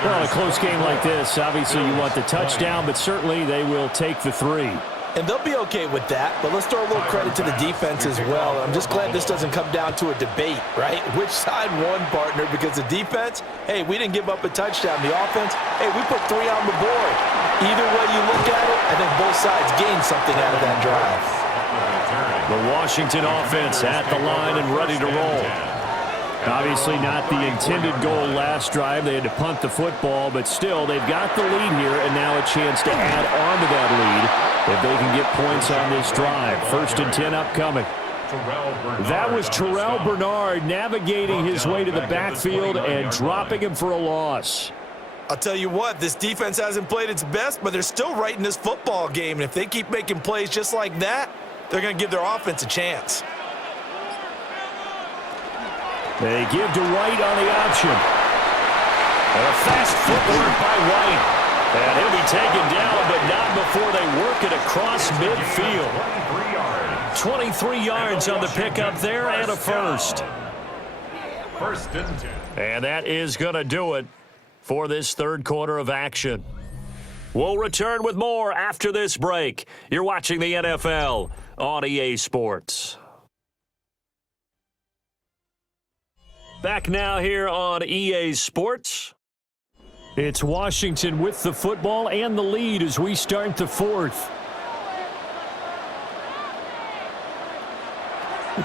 Well, in a close game like this, obviously you want the touchdown, but certainly they will take the 3. And they'll be okay with that, but let's throw a little credit to the defense as well. I'm just glad this doesn't come down to a debate, right? Which side won, partner? Because the defense, hey, we didn't give up a touchdown. The offense, hey, we put 3 on the board. Either way you look at it, I think both sides gained something out of that drive. The Washington offense at the line and ready to roll. Obviously not the intended goal last drive. They had to punt the football, but still they've got the lead here and now a chance to add on to that lead if they can get points on this drive. 1st and 10 upcoming. That was Terrell Bernard navigating his way to the backfield and dropping him for a loss. I'll tell you what, this defense hasn't played its best, but they're still right in this football game. And if they keep making plays just like that, they're going to give their offense a chance. They give to White on the option. And a fast footwork by White. And he'll be taken down, but not before they work it across midfield. 23 yards on the pickup there and a first. 1st and 10. And that is going to do it for this 3rd quarter of action. We'll return with more after this break. You're watching the NFL on EA Sports. Back now here on EA Sports. It's Washington with the football and the lead as we start the 4th.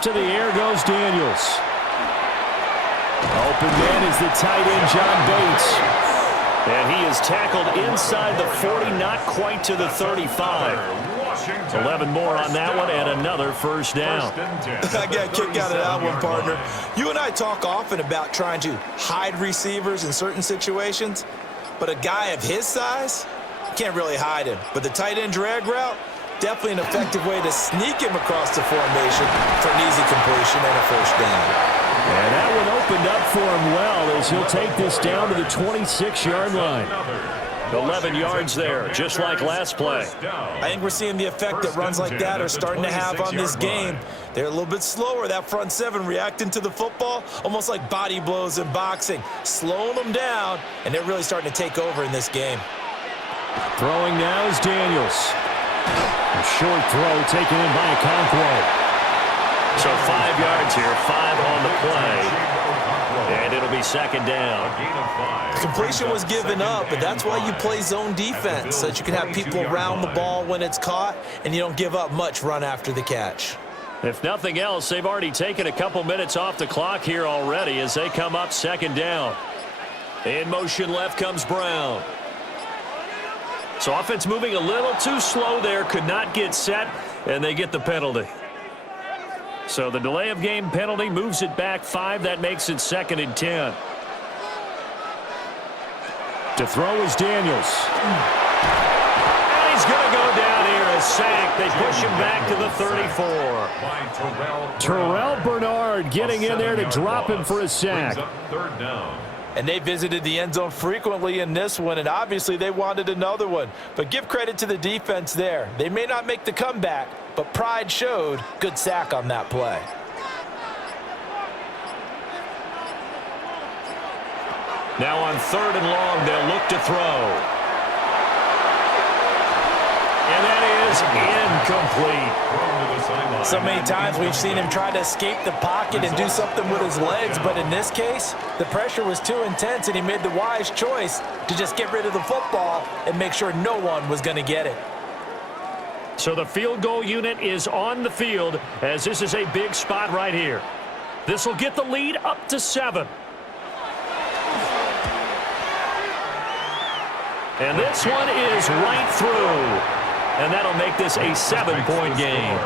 To the air goes Daniels. Open man is the tight end, John Bates. And he is tackled inside the 40, not quite to the 35. 11 more on that one and another first down. I got a kick out of that one, partner. You and I talk often about trying to hide receivers in certain situations, but a guy of his size, can't really hide him. But the tight end drag route, definitely an effective way to sneak him across the formation for an easy completion and a first down. And that one opened up for him well as he'll take this down to the 26-yard line. 11 yards there, just like last play. I think we're seeing the effect that runs like that are starting to have on this game. They're a little bit slower, that front 7 reacting to the football, almost like body blows in boxing, slowing them down, and they're really starting to take over in this game. Throwing now is Daniels. A short throw taken in by Okonkwo. So 5 yards here, 5 on the play. And it'll be 2nd down. The completion was given up, but that's why you play zone defense, so that you can have people around the ball when it's caught, and you don't give up much run after the catch. If nothing else, they've already taken a couple minutes off the clock here already as they come up 2nd down. In motion left comes Brown. So offense moving a little too slow there, could not get set, and they get the penalty. So the delay of game penalty moves it back 5. That makes it 2nd and 10. To throw is Daniels. And he's going to go down here, a sack. They push him back to the 34. Terrell Bernard getting in there to drop him for a sack. 3rd down. And they visited the end zone frequently in this one, and obviously they wanted another one. But give credit to the defense there. They may not make the comeback, but pride showed. Good sack on that play. Now on 3rd and long, they'll look to throw. And that is incomplete. So many times we've seen him try to escape the pocket and do something with his legs, but in this case, the pressure was too intense, and he made the wise choice to just get rid of the football and make sure no one was going to get it. So the field goal unit is on the field as this is a big spot right here. This will get the lead up to 7. And this one is right through. And that'll make this a 7-point game.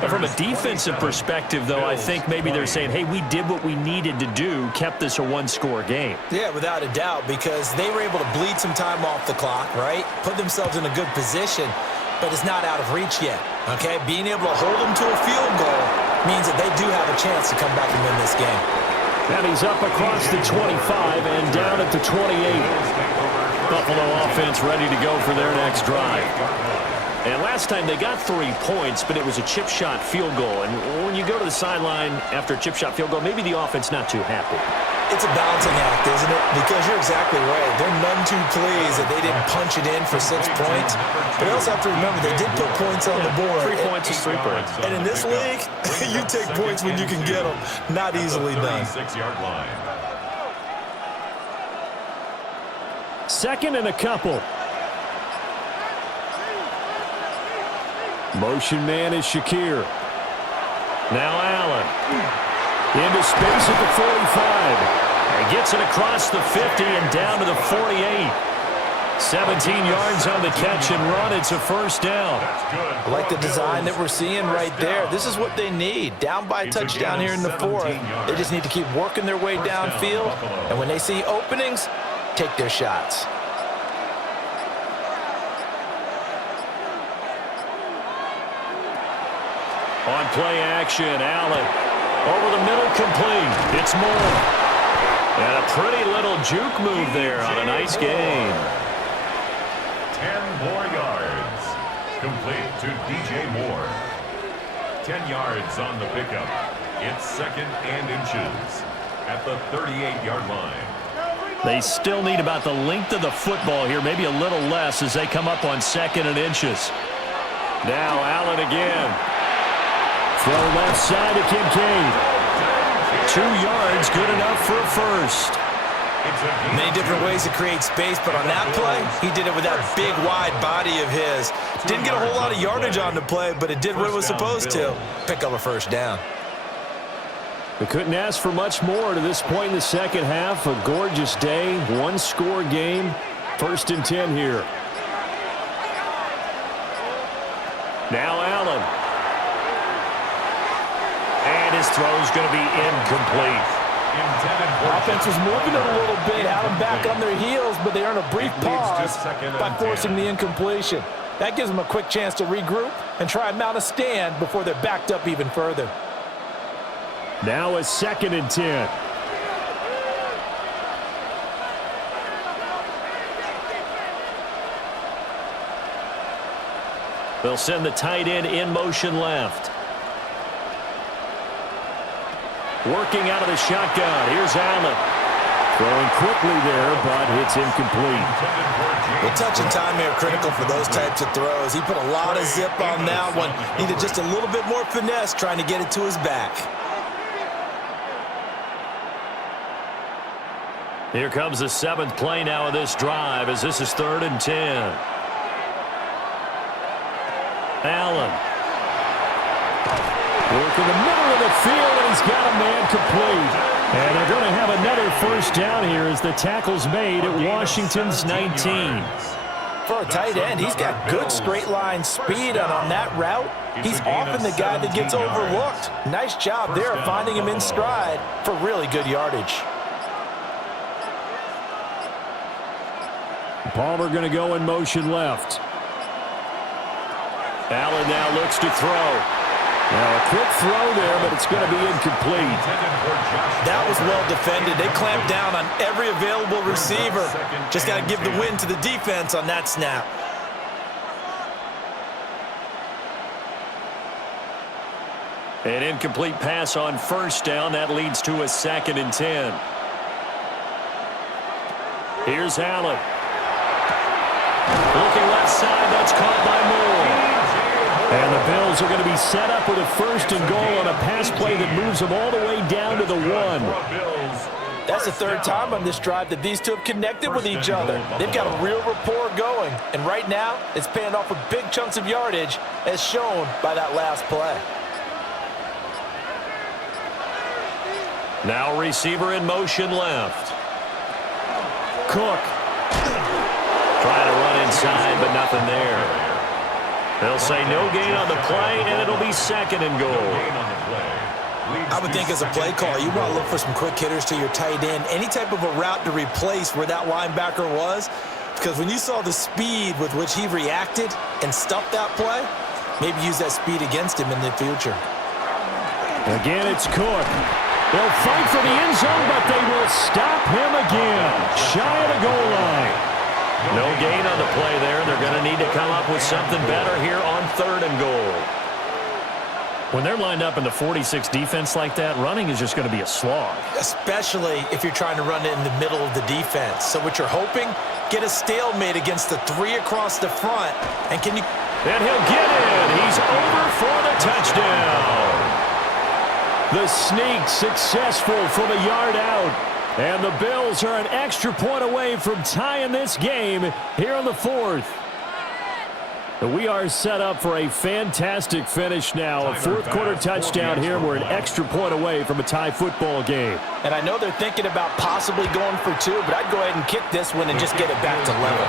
And from a defensive perspective, though, I think maybe they're saying, hey, we did what we needed to do, kept this a 1-score game. Yeah, without a doubt, because they were able to bleed some time off the clock, right? Put themselves in a good position, but it's not out of reach yet, okay? Being able to hold them to a field goal means that they do have a chance to come back and win this game. And he's up across the 25 and down at the 28. Buffalo offense ready to go for their next drive. And last time they got 3 points, but it was a chip shot field goal. And when you go to the sideline after a chip shot field goal, maybe the offense not too happy. It's a balancing act, isn't it? Because you're exactly right. They're none too pleased that they didn't punch it in for 6 points. But they also have to remember they did put points on the board. 3 points is 3 points. And in this league, you take points when you can get them. Not easily done. 36-yard line. Second and a couple. Motion man is Shakir. Now Allen. Into space at the 45. And gets it across the 50 and down to the 48. 17 yards on the catch and run. It's a first down. I like the design that we're seeing right there. This is what they need. Down by a touchdown here in the fourth. They just need to keep working their way downfield. And when they see openings, take their shots. On play action, Allen. Over the middle, complete. It's Moore. And a pretty little juke move there on a nice game. 10 more yards. Complete to DJ Moore. 10 yards on the pickup. It's second and inches at the 38-yard line. They still need about the length of the football here, maybe a little less as they come up on second and inches. Now Allen again. Throw left side to Kincaid. 2 yards, good enough for a first. Many different ways to create space, but on that play, he did it with that big, wide body of his. Didn't get a whole lot of yardage on the play, but it did what it was supposed to. Pick up a first down. They couldn't ask for much more to this point in the second half. A gorgeous day, one-score game. First and 10 here. Now Allen. And his throw's going to be incomplete. Offense was moving it a little bit, had them back on their heels, but they earn a brief pause by forcing the incompletion. That gives them a quick chance to regroup and try and mount a stand before they're backed up even further. Now a second and 10. They'll send the tight end in motion left. Working out of the shotgun. Here's Allen. Throwing quickly there, but it's incomplete. Well, touch and time here critical for those types of throws. He put a lot of zip on that one. Needed just a little bit more finesse trying to get it to his back. Here comes the 7th play now of this drive as this is 3rd and 10. Allen. Work in the middle of the field, and he's got a man complete. And they're going to have another first down here as the tackle's made at Washington's 19. For a tight end, he's got good straight line speed, and on that route, he's often the guy that gets overlooked. Nice job there of finding him in stride for really good yardage. Palmer going to go in motion left. Allen now looks to throw. Now a quick throw there, but it's going to be incomplete. That was well defended. They clamped down on every available receiver. Just got to give the win to the defense on that snap. An incomplete pass on first down. That leads to a 2nd and 10. Here's Allen. Looking left side. That's caught by Moore. And the Bills are going to be set up with a 1st and goal on a pass play that moves them all the way down to the 1. That's the 3rd time on this drive that these two have connected with each other. They've got a real rapport going. And right now, it's paying off with big chunks of yardage, as shown by that last play. Now receiver in motion left. Cook. Trying to run inside, but nothing there. They'll say no gain on the play, and it'll be 2nd and goal. I would think as a play caller, you want to look for some quick hitters to your tight end. Any type of a route to replace where that linebacker was. Because when you saw the speed with which he reacted and stuffed that play, maybe use that speed against him in the future. Again, it's Cook. They'll fight for the end zone, but they will stop him again. Shy of the goal line. No gain on the play there. They're going to need to come up with something better here on 3rd and goal. When they're lined up in the 46 defense like that, running is just going to be a slog. Especially if you're trying to run it in the middle of the defense. So what you're hoping, get a stalemate against the 3 across the front. And can you... And he'll get in. He's over for the touchdown. The sneak successful from a yard out. And the Bills are an extra point away from tying this game here in the 4th. We are set up for a fantastic finish now. A 4th quarter touchdown here. We're an extra point away from a tie football game. And I know they're thinking about possibly going for 2, but I'd go ahead and kick this one and just get it back to level.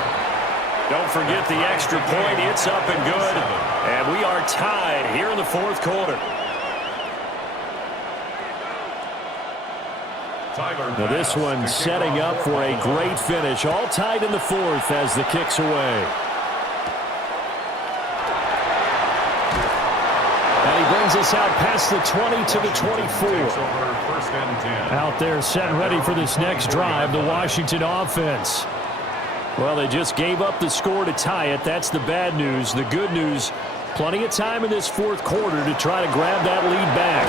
Don't forget the extra point. It's up and good. And we are tied here in the 4th quarter. Now this one setting up for a great finish. All tied in the 4th as the kick's away. And he brings us out past the 20 to the 24. Out there set ready for this next drive, the Washington offense. Well, they just gave up the score to tie it. That's the bad news. The good news, plenty of time in this 4th quarter to try to grab that lead back.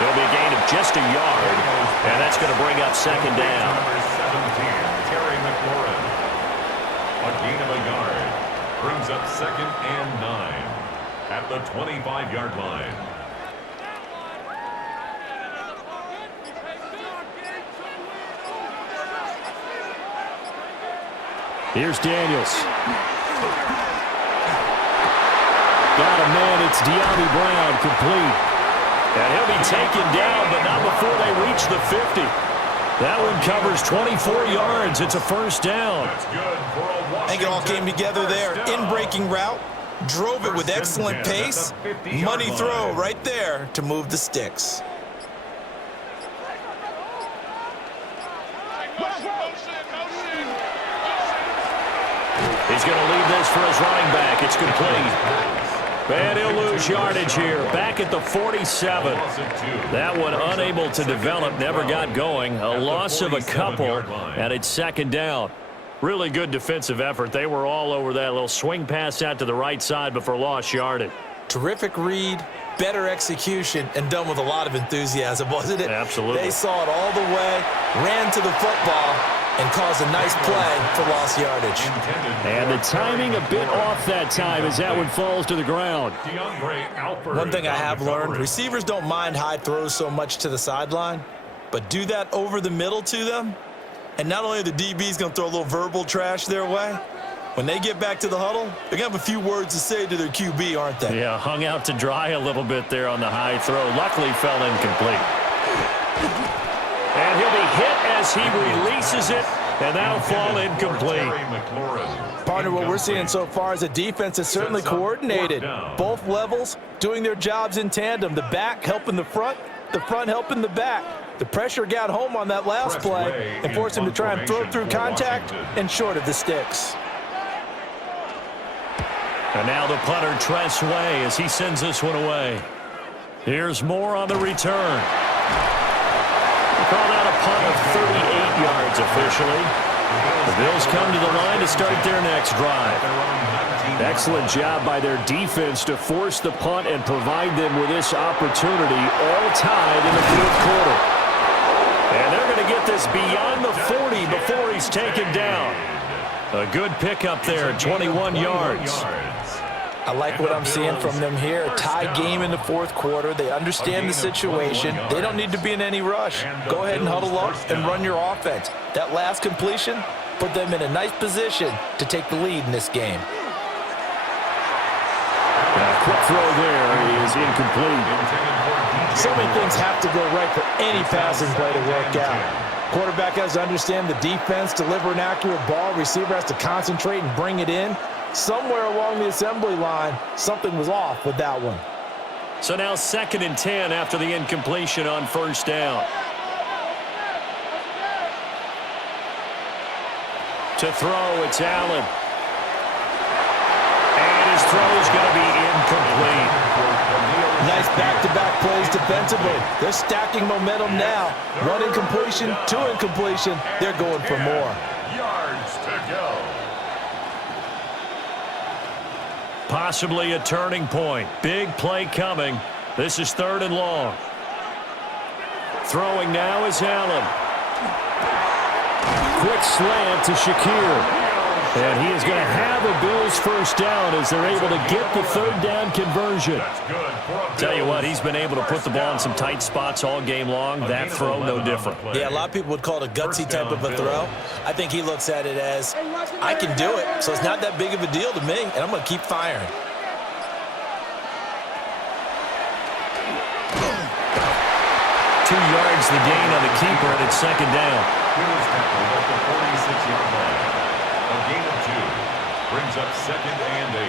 It'll be a gain of just a yard, and that's going to bring up 2nd down. Number 17, Terry McLaurin. A gain of a yard brings up 2nd and 9 at the 25-yard line. Here's Daniels. Got a man. It's De'Ami Brown, complete. And he'll be taken down, but not before they reach the 50. That one covers 24 yards. It's a 1st down. That's good for a Washington. I think it all came together there. In-breaking route, drove it with excellent pace. Money throw right there to move the sticks. He's going to leave this for his running back. It's complete. And he'll lose yardage here. Back at the 47. That one unable to develop, never got going. A loss of a couple, and it's 2nd down. Really good defensive effort. They were all over that little swing pass out to the right side before lost yardage. Terrific read, better execution, and done with a lot of enthusiasm, wasn't it? Absolutely. They saw it all the way, ran to the football, and caused a nice play for lost yardage. And the timing a bit off that time as that one falls to the ground. One thing I have learned, receivers don't mind high throws so much to the sideline, but do that over the middle to them, and not only are the DBs going to throw a little verbal trash their way, when they get back to the huddle, they're going to have a few words to say to their QB, aren't they? Yeah, hung out to dry a little bit there on the high throw. Luckily fell incomplete. And he'll be hit as he releases it, and that'll fall incomplete. Partner, what we're seeing so far is a defense that's certainly coordinated. Both levels doing their jobs in tandem. The back helping the front helping the back. The pressure got home on that last play and forced him to try and throw through contact and short of the sticks. And now the punter, Trent Sherfield, as he sends this one away. Here's more on the return. Call that a punt of 38 yards officially. The Bills come to the line to start their next drive. Excellent job by their defense to force the punt and provide them with this opportunity, all tied in the 4th quarter. And they're going to get this beyond the 40 before he's taken down. A good pickup there, 21 yards. I like what I'm seeing from them here. A tie game in the 4th quarter. They understand the situation. They don't need to be in any rush. Go ahead and huddle up and run your offense. That last completion put them in a nice position to take the lead in this game. Quick throw there is incomplete. So many things have to go right for any passing play to work out. Quarterback has to understand the defense, deliver an accurate ball. Receiver has to concentrate and bring it in. Somewhere along the assembly line, something was off with that one. So now 2nd and 10 after the incompletion on 1st down. To throw, it's Allen. And his throw is going to be incomplete. Nice back-to-back plays defensively. They're stacking momentum now. One incompletion, 2 incompletion. They're going for more. Yards to Possibly a turning point. Big play coming. This is 3rd and long. Throwing now is Allen. Quick slant to Shakir. And he is going to have a Bills first down as they're able to get the 3rd down conversion. Tell you what, he's been able to put the ball in some tight spots all game long. That throw, no different. Yeah, a lot of people would call it a gutsy type of a throw. I think he looks at it as, I can do it, so it's not that big of a deal to me, and I'm going to keep firing. Two yards the gain on the keeper, and it's 2nd down. Here's tackled at the 46-yard line. A gain of 2 brings up 2nd and 8.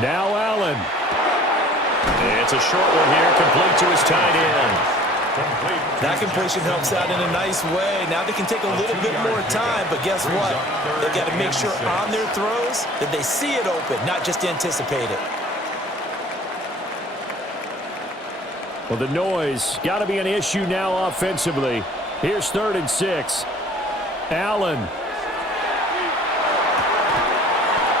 Now Allen. It's a short one here, complete to his tight end. That completion helps out in a nice way. Now they can take a little bit more time, but guess what? They've got to make sure on their throws that they see it open, not just anticipate it. Well, the noise got to be an issue now offensively. Here's 3rd and 6. Allen.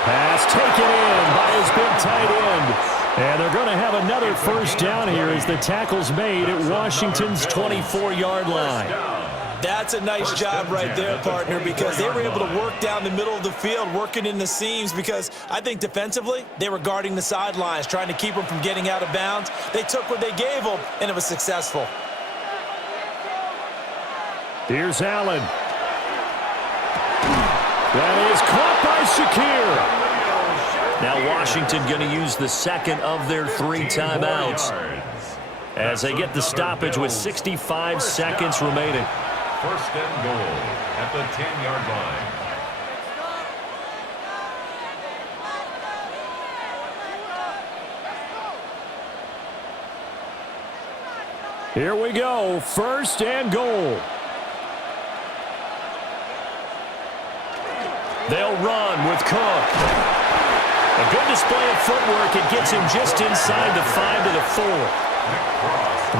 Pass taken in by his big tight end. And they're going to have another first down here as the tackle's made at Washington's 24-yard line. That's a nice job right there, partner, because they were able to work down the middle of the field, working in the seams, because I think defensively they were guarding the sidelines, trying to keep them from getting out of bounds. They took what they gave them, and it was successful. Here's Allen. That is caught by Shakir. Now Washington going to use the 2nd of their 3 timeouts as they get the stoppage with 65 seconds remaining. 1st and goal at the 10-yard line. Here we go. 1st and goal. They'll run with Cook. A good display of footwork. It gets him just inside the 5 to the 4.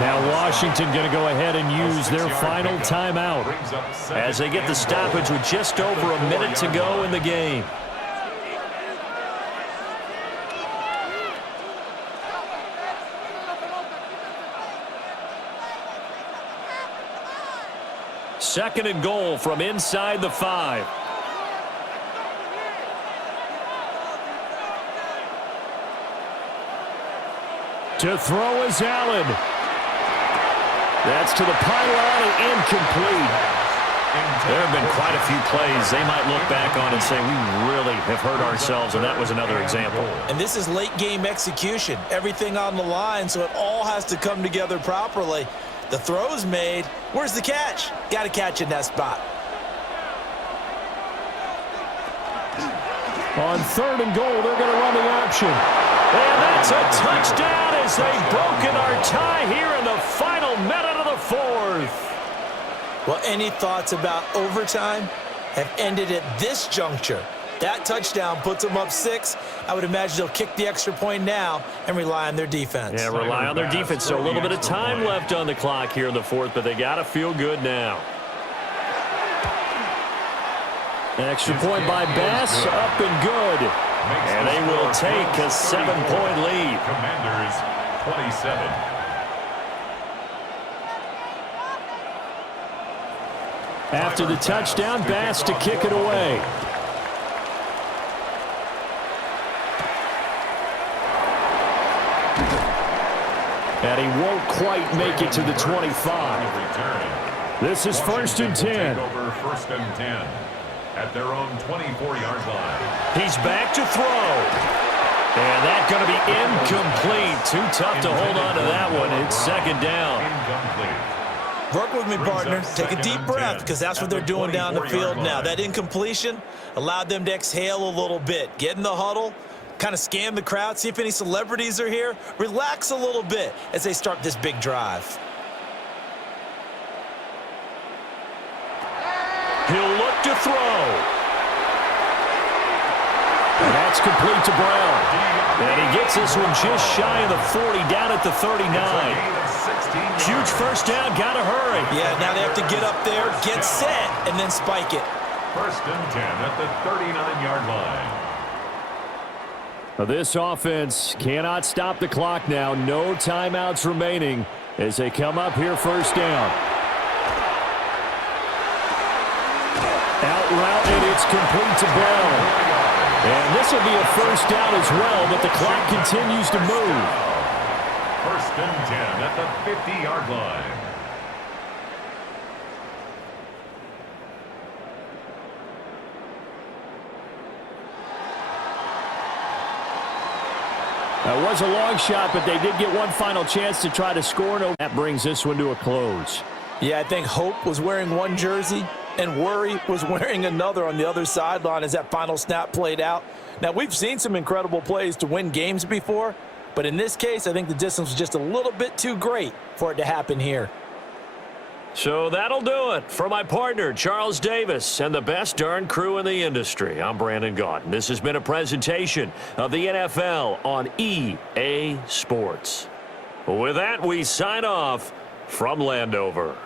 Now Washington going to go ahead and use their final timeout as they get the stoppage with just over a minute to go in the game. Second and goal from inside the 5. To throw is Allen. That's to the pylon and incomplete. There have been quite a few plays they might look back on and say, we really have hurt ourselves, and that was another example. And this is late-game execution. Everything on the line, so it all has to come together properly. The throw's made. Where's the catch? Got to catch in that spot. On 3rd and goal, they're going to run the option. And that's a touchdown as they've broken our tie here in the final minute of the 4th. Well, any thoughts about overtime have ended at this juncture. That touchdown puts them up 6. I would imagine they'll kick the extra point now and rely on their defense. Yeah, rely on their defense. So a little bit of time left on the clock here in the 4th, but they got to feel good now. Extra point by Bass, up and good. And they will take a 7-point lead. Commanders 27. After the touchdown, Bass to kick it away. And he won't quite make it to the 25. This is 1st and 10. Over 1st and 10 at their own 24-yard line. He's back to throw. And that's going to be incomplete. Too tough to hold on to that one. It's 2nd down. Incomplete. Work with me, partner. Take a deep breath, because that's what they're doing down the field now. That incompletion allowed them to exhale a little bit. Get in the huddle, kind of scan the crowd, see if any celebrities are here. Relax a little bit as they start this big drive. He'll look to throw. And that's complete to Brown. And he gets this one just shy of the 40, down at the 39. Huge first down, got to hurry. Yeah, now they have to get up there, get set, and then spike it. First and 10 at the 39-yard line. Now this offense cannot stop the clock now. No timeouts remaining as they come up here first down. Out route, and it's complete to Brown. And this will be a first down as well, but the clock continues to move. First and 10 at the 50-yard line. That was a long shot, but they did get one final chance to try to score. That brings this one to a close. Yeah, I think Hope was wearing one jersey and Worry was wearing another on the other sideline as that final snap played out. Now, we've seen some incredible plays to win games before, but in this case, I think the distance was just a little bit too great for it to happen here. So that'll do it for my partner, Charles Davis, and the best darn crew in the industry. I'm Brandon Gaudin. This has been a presentation of the NFL on EA Sports. With that, we sign off from Landover.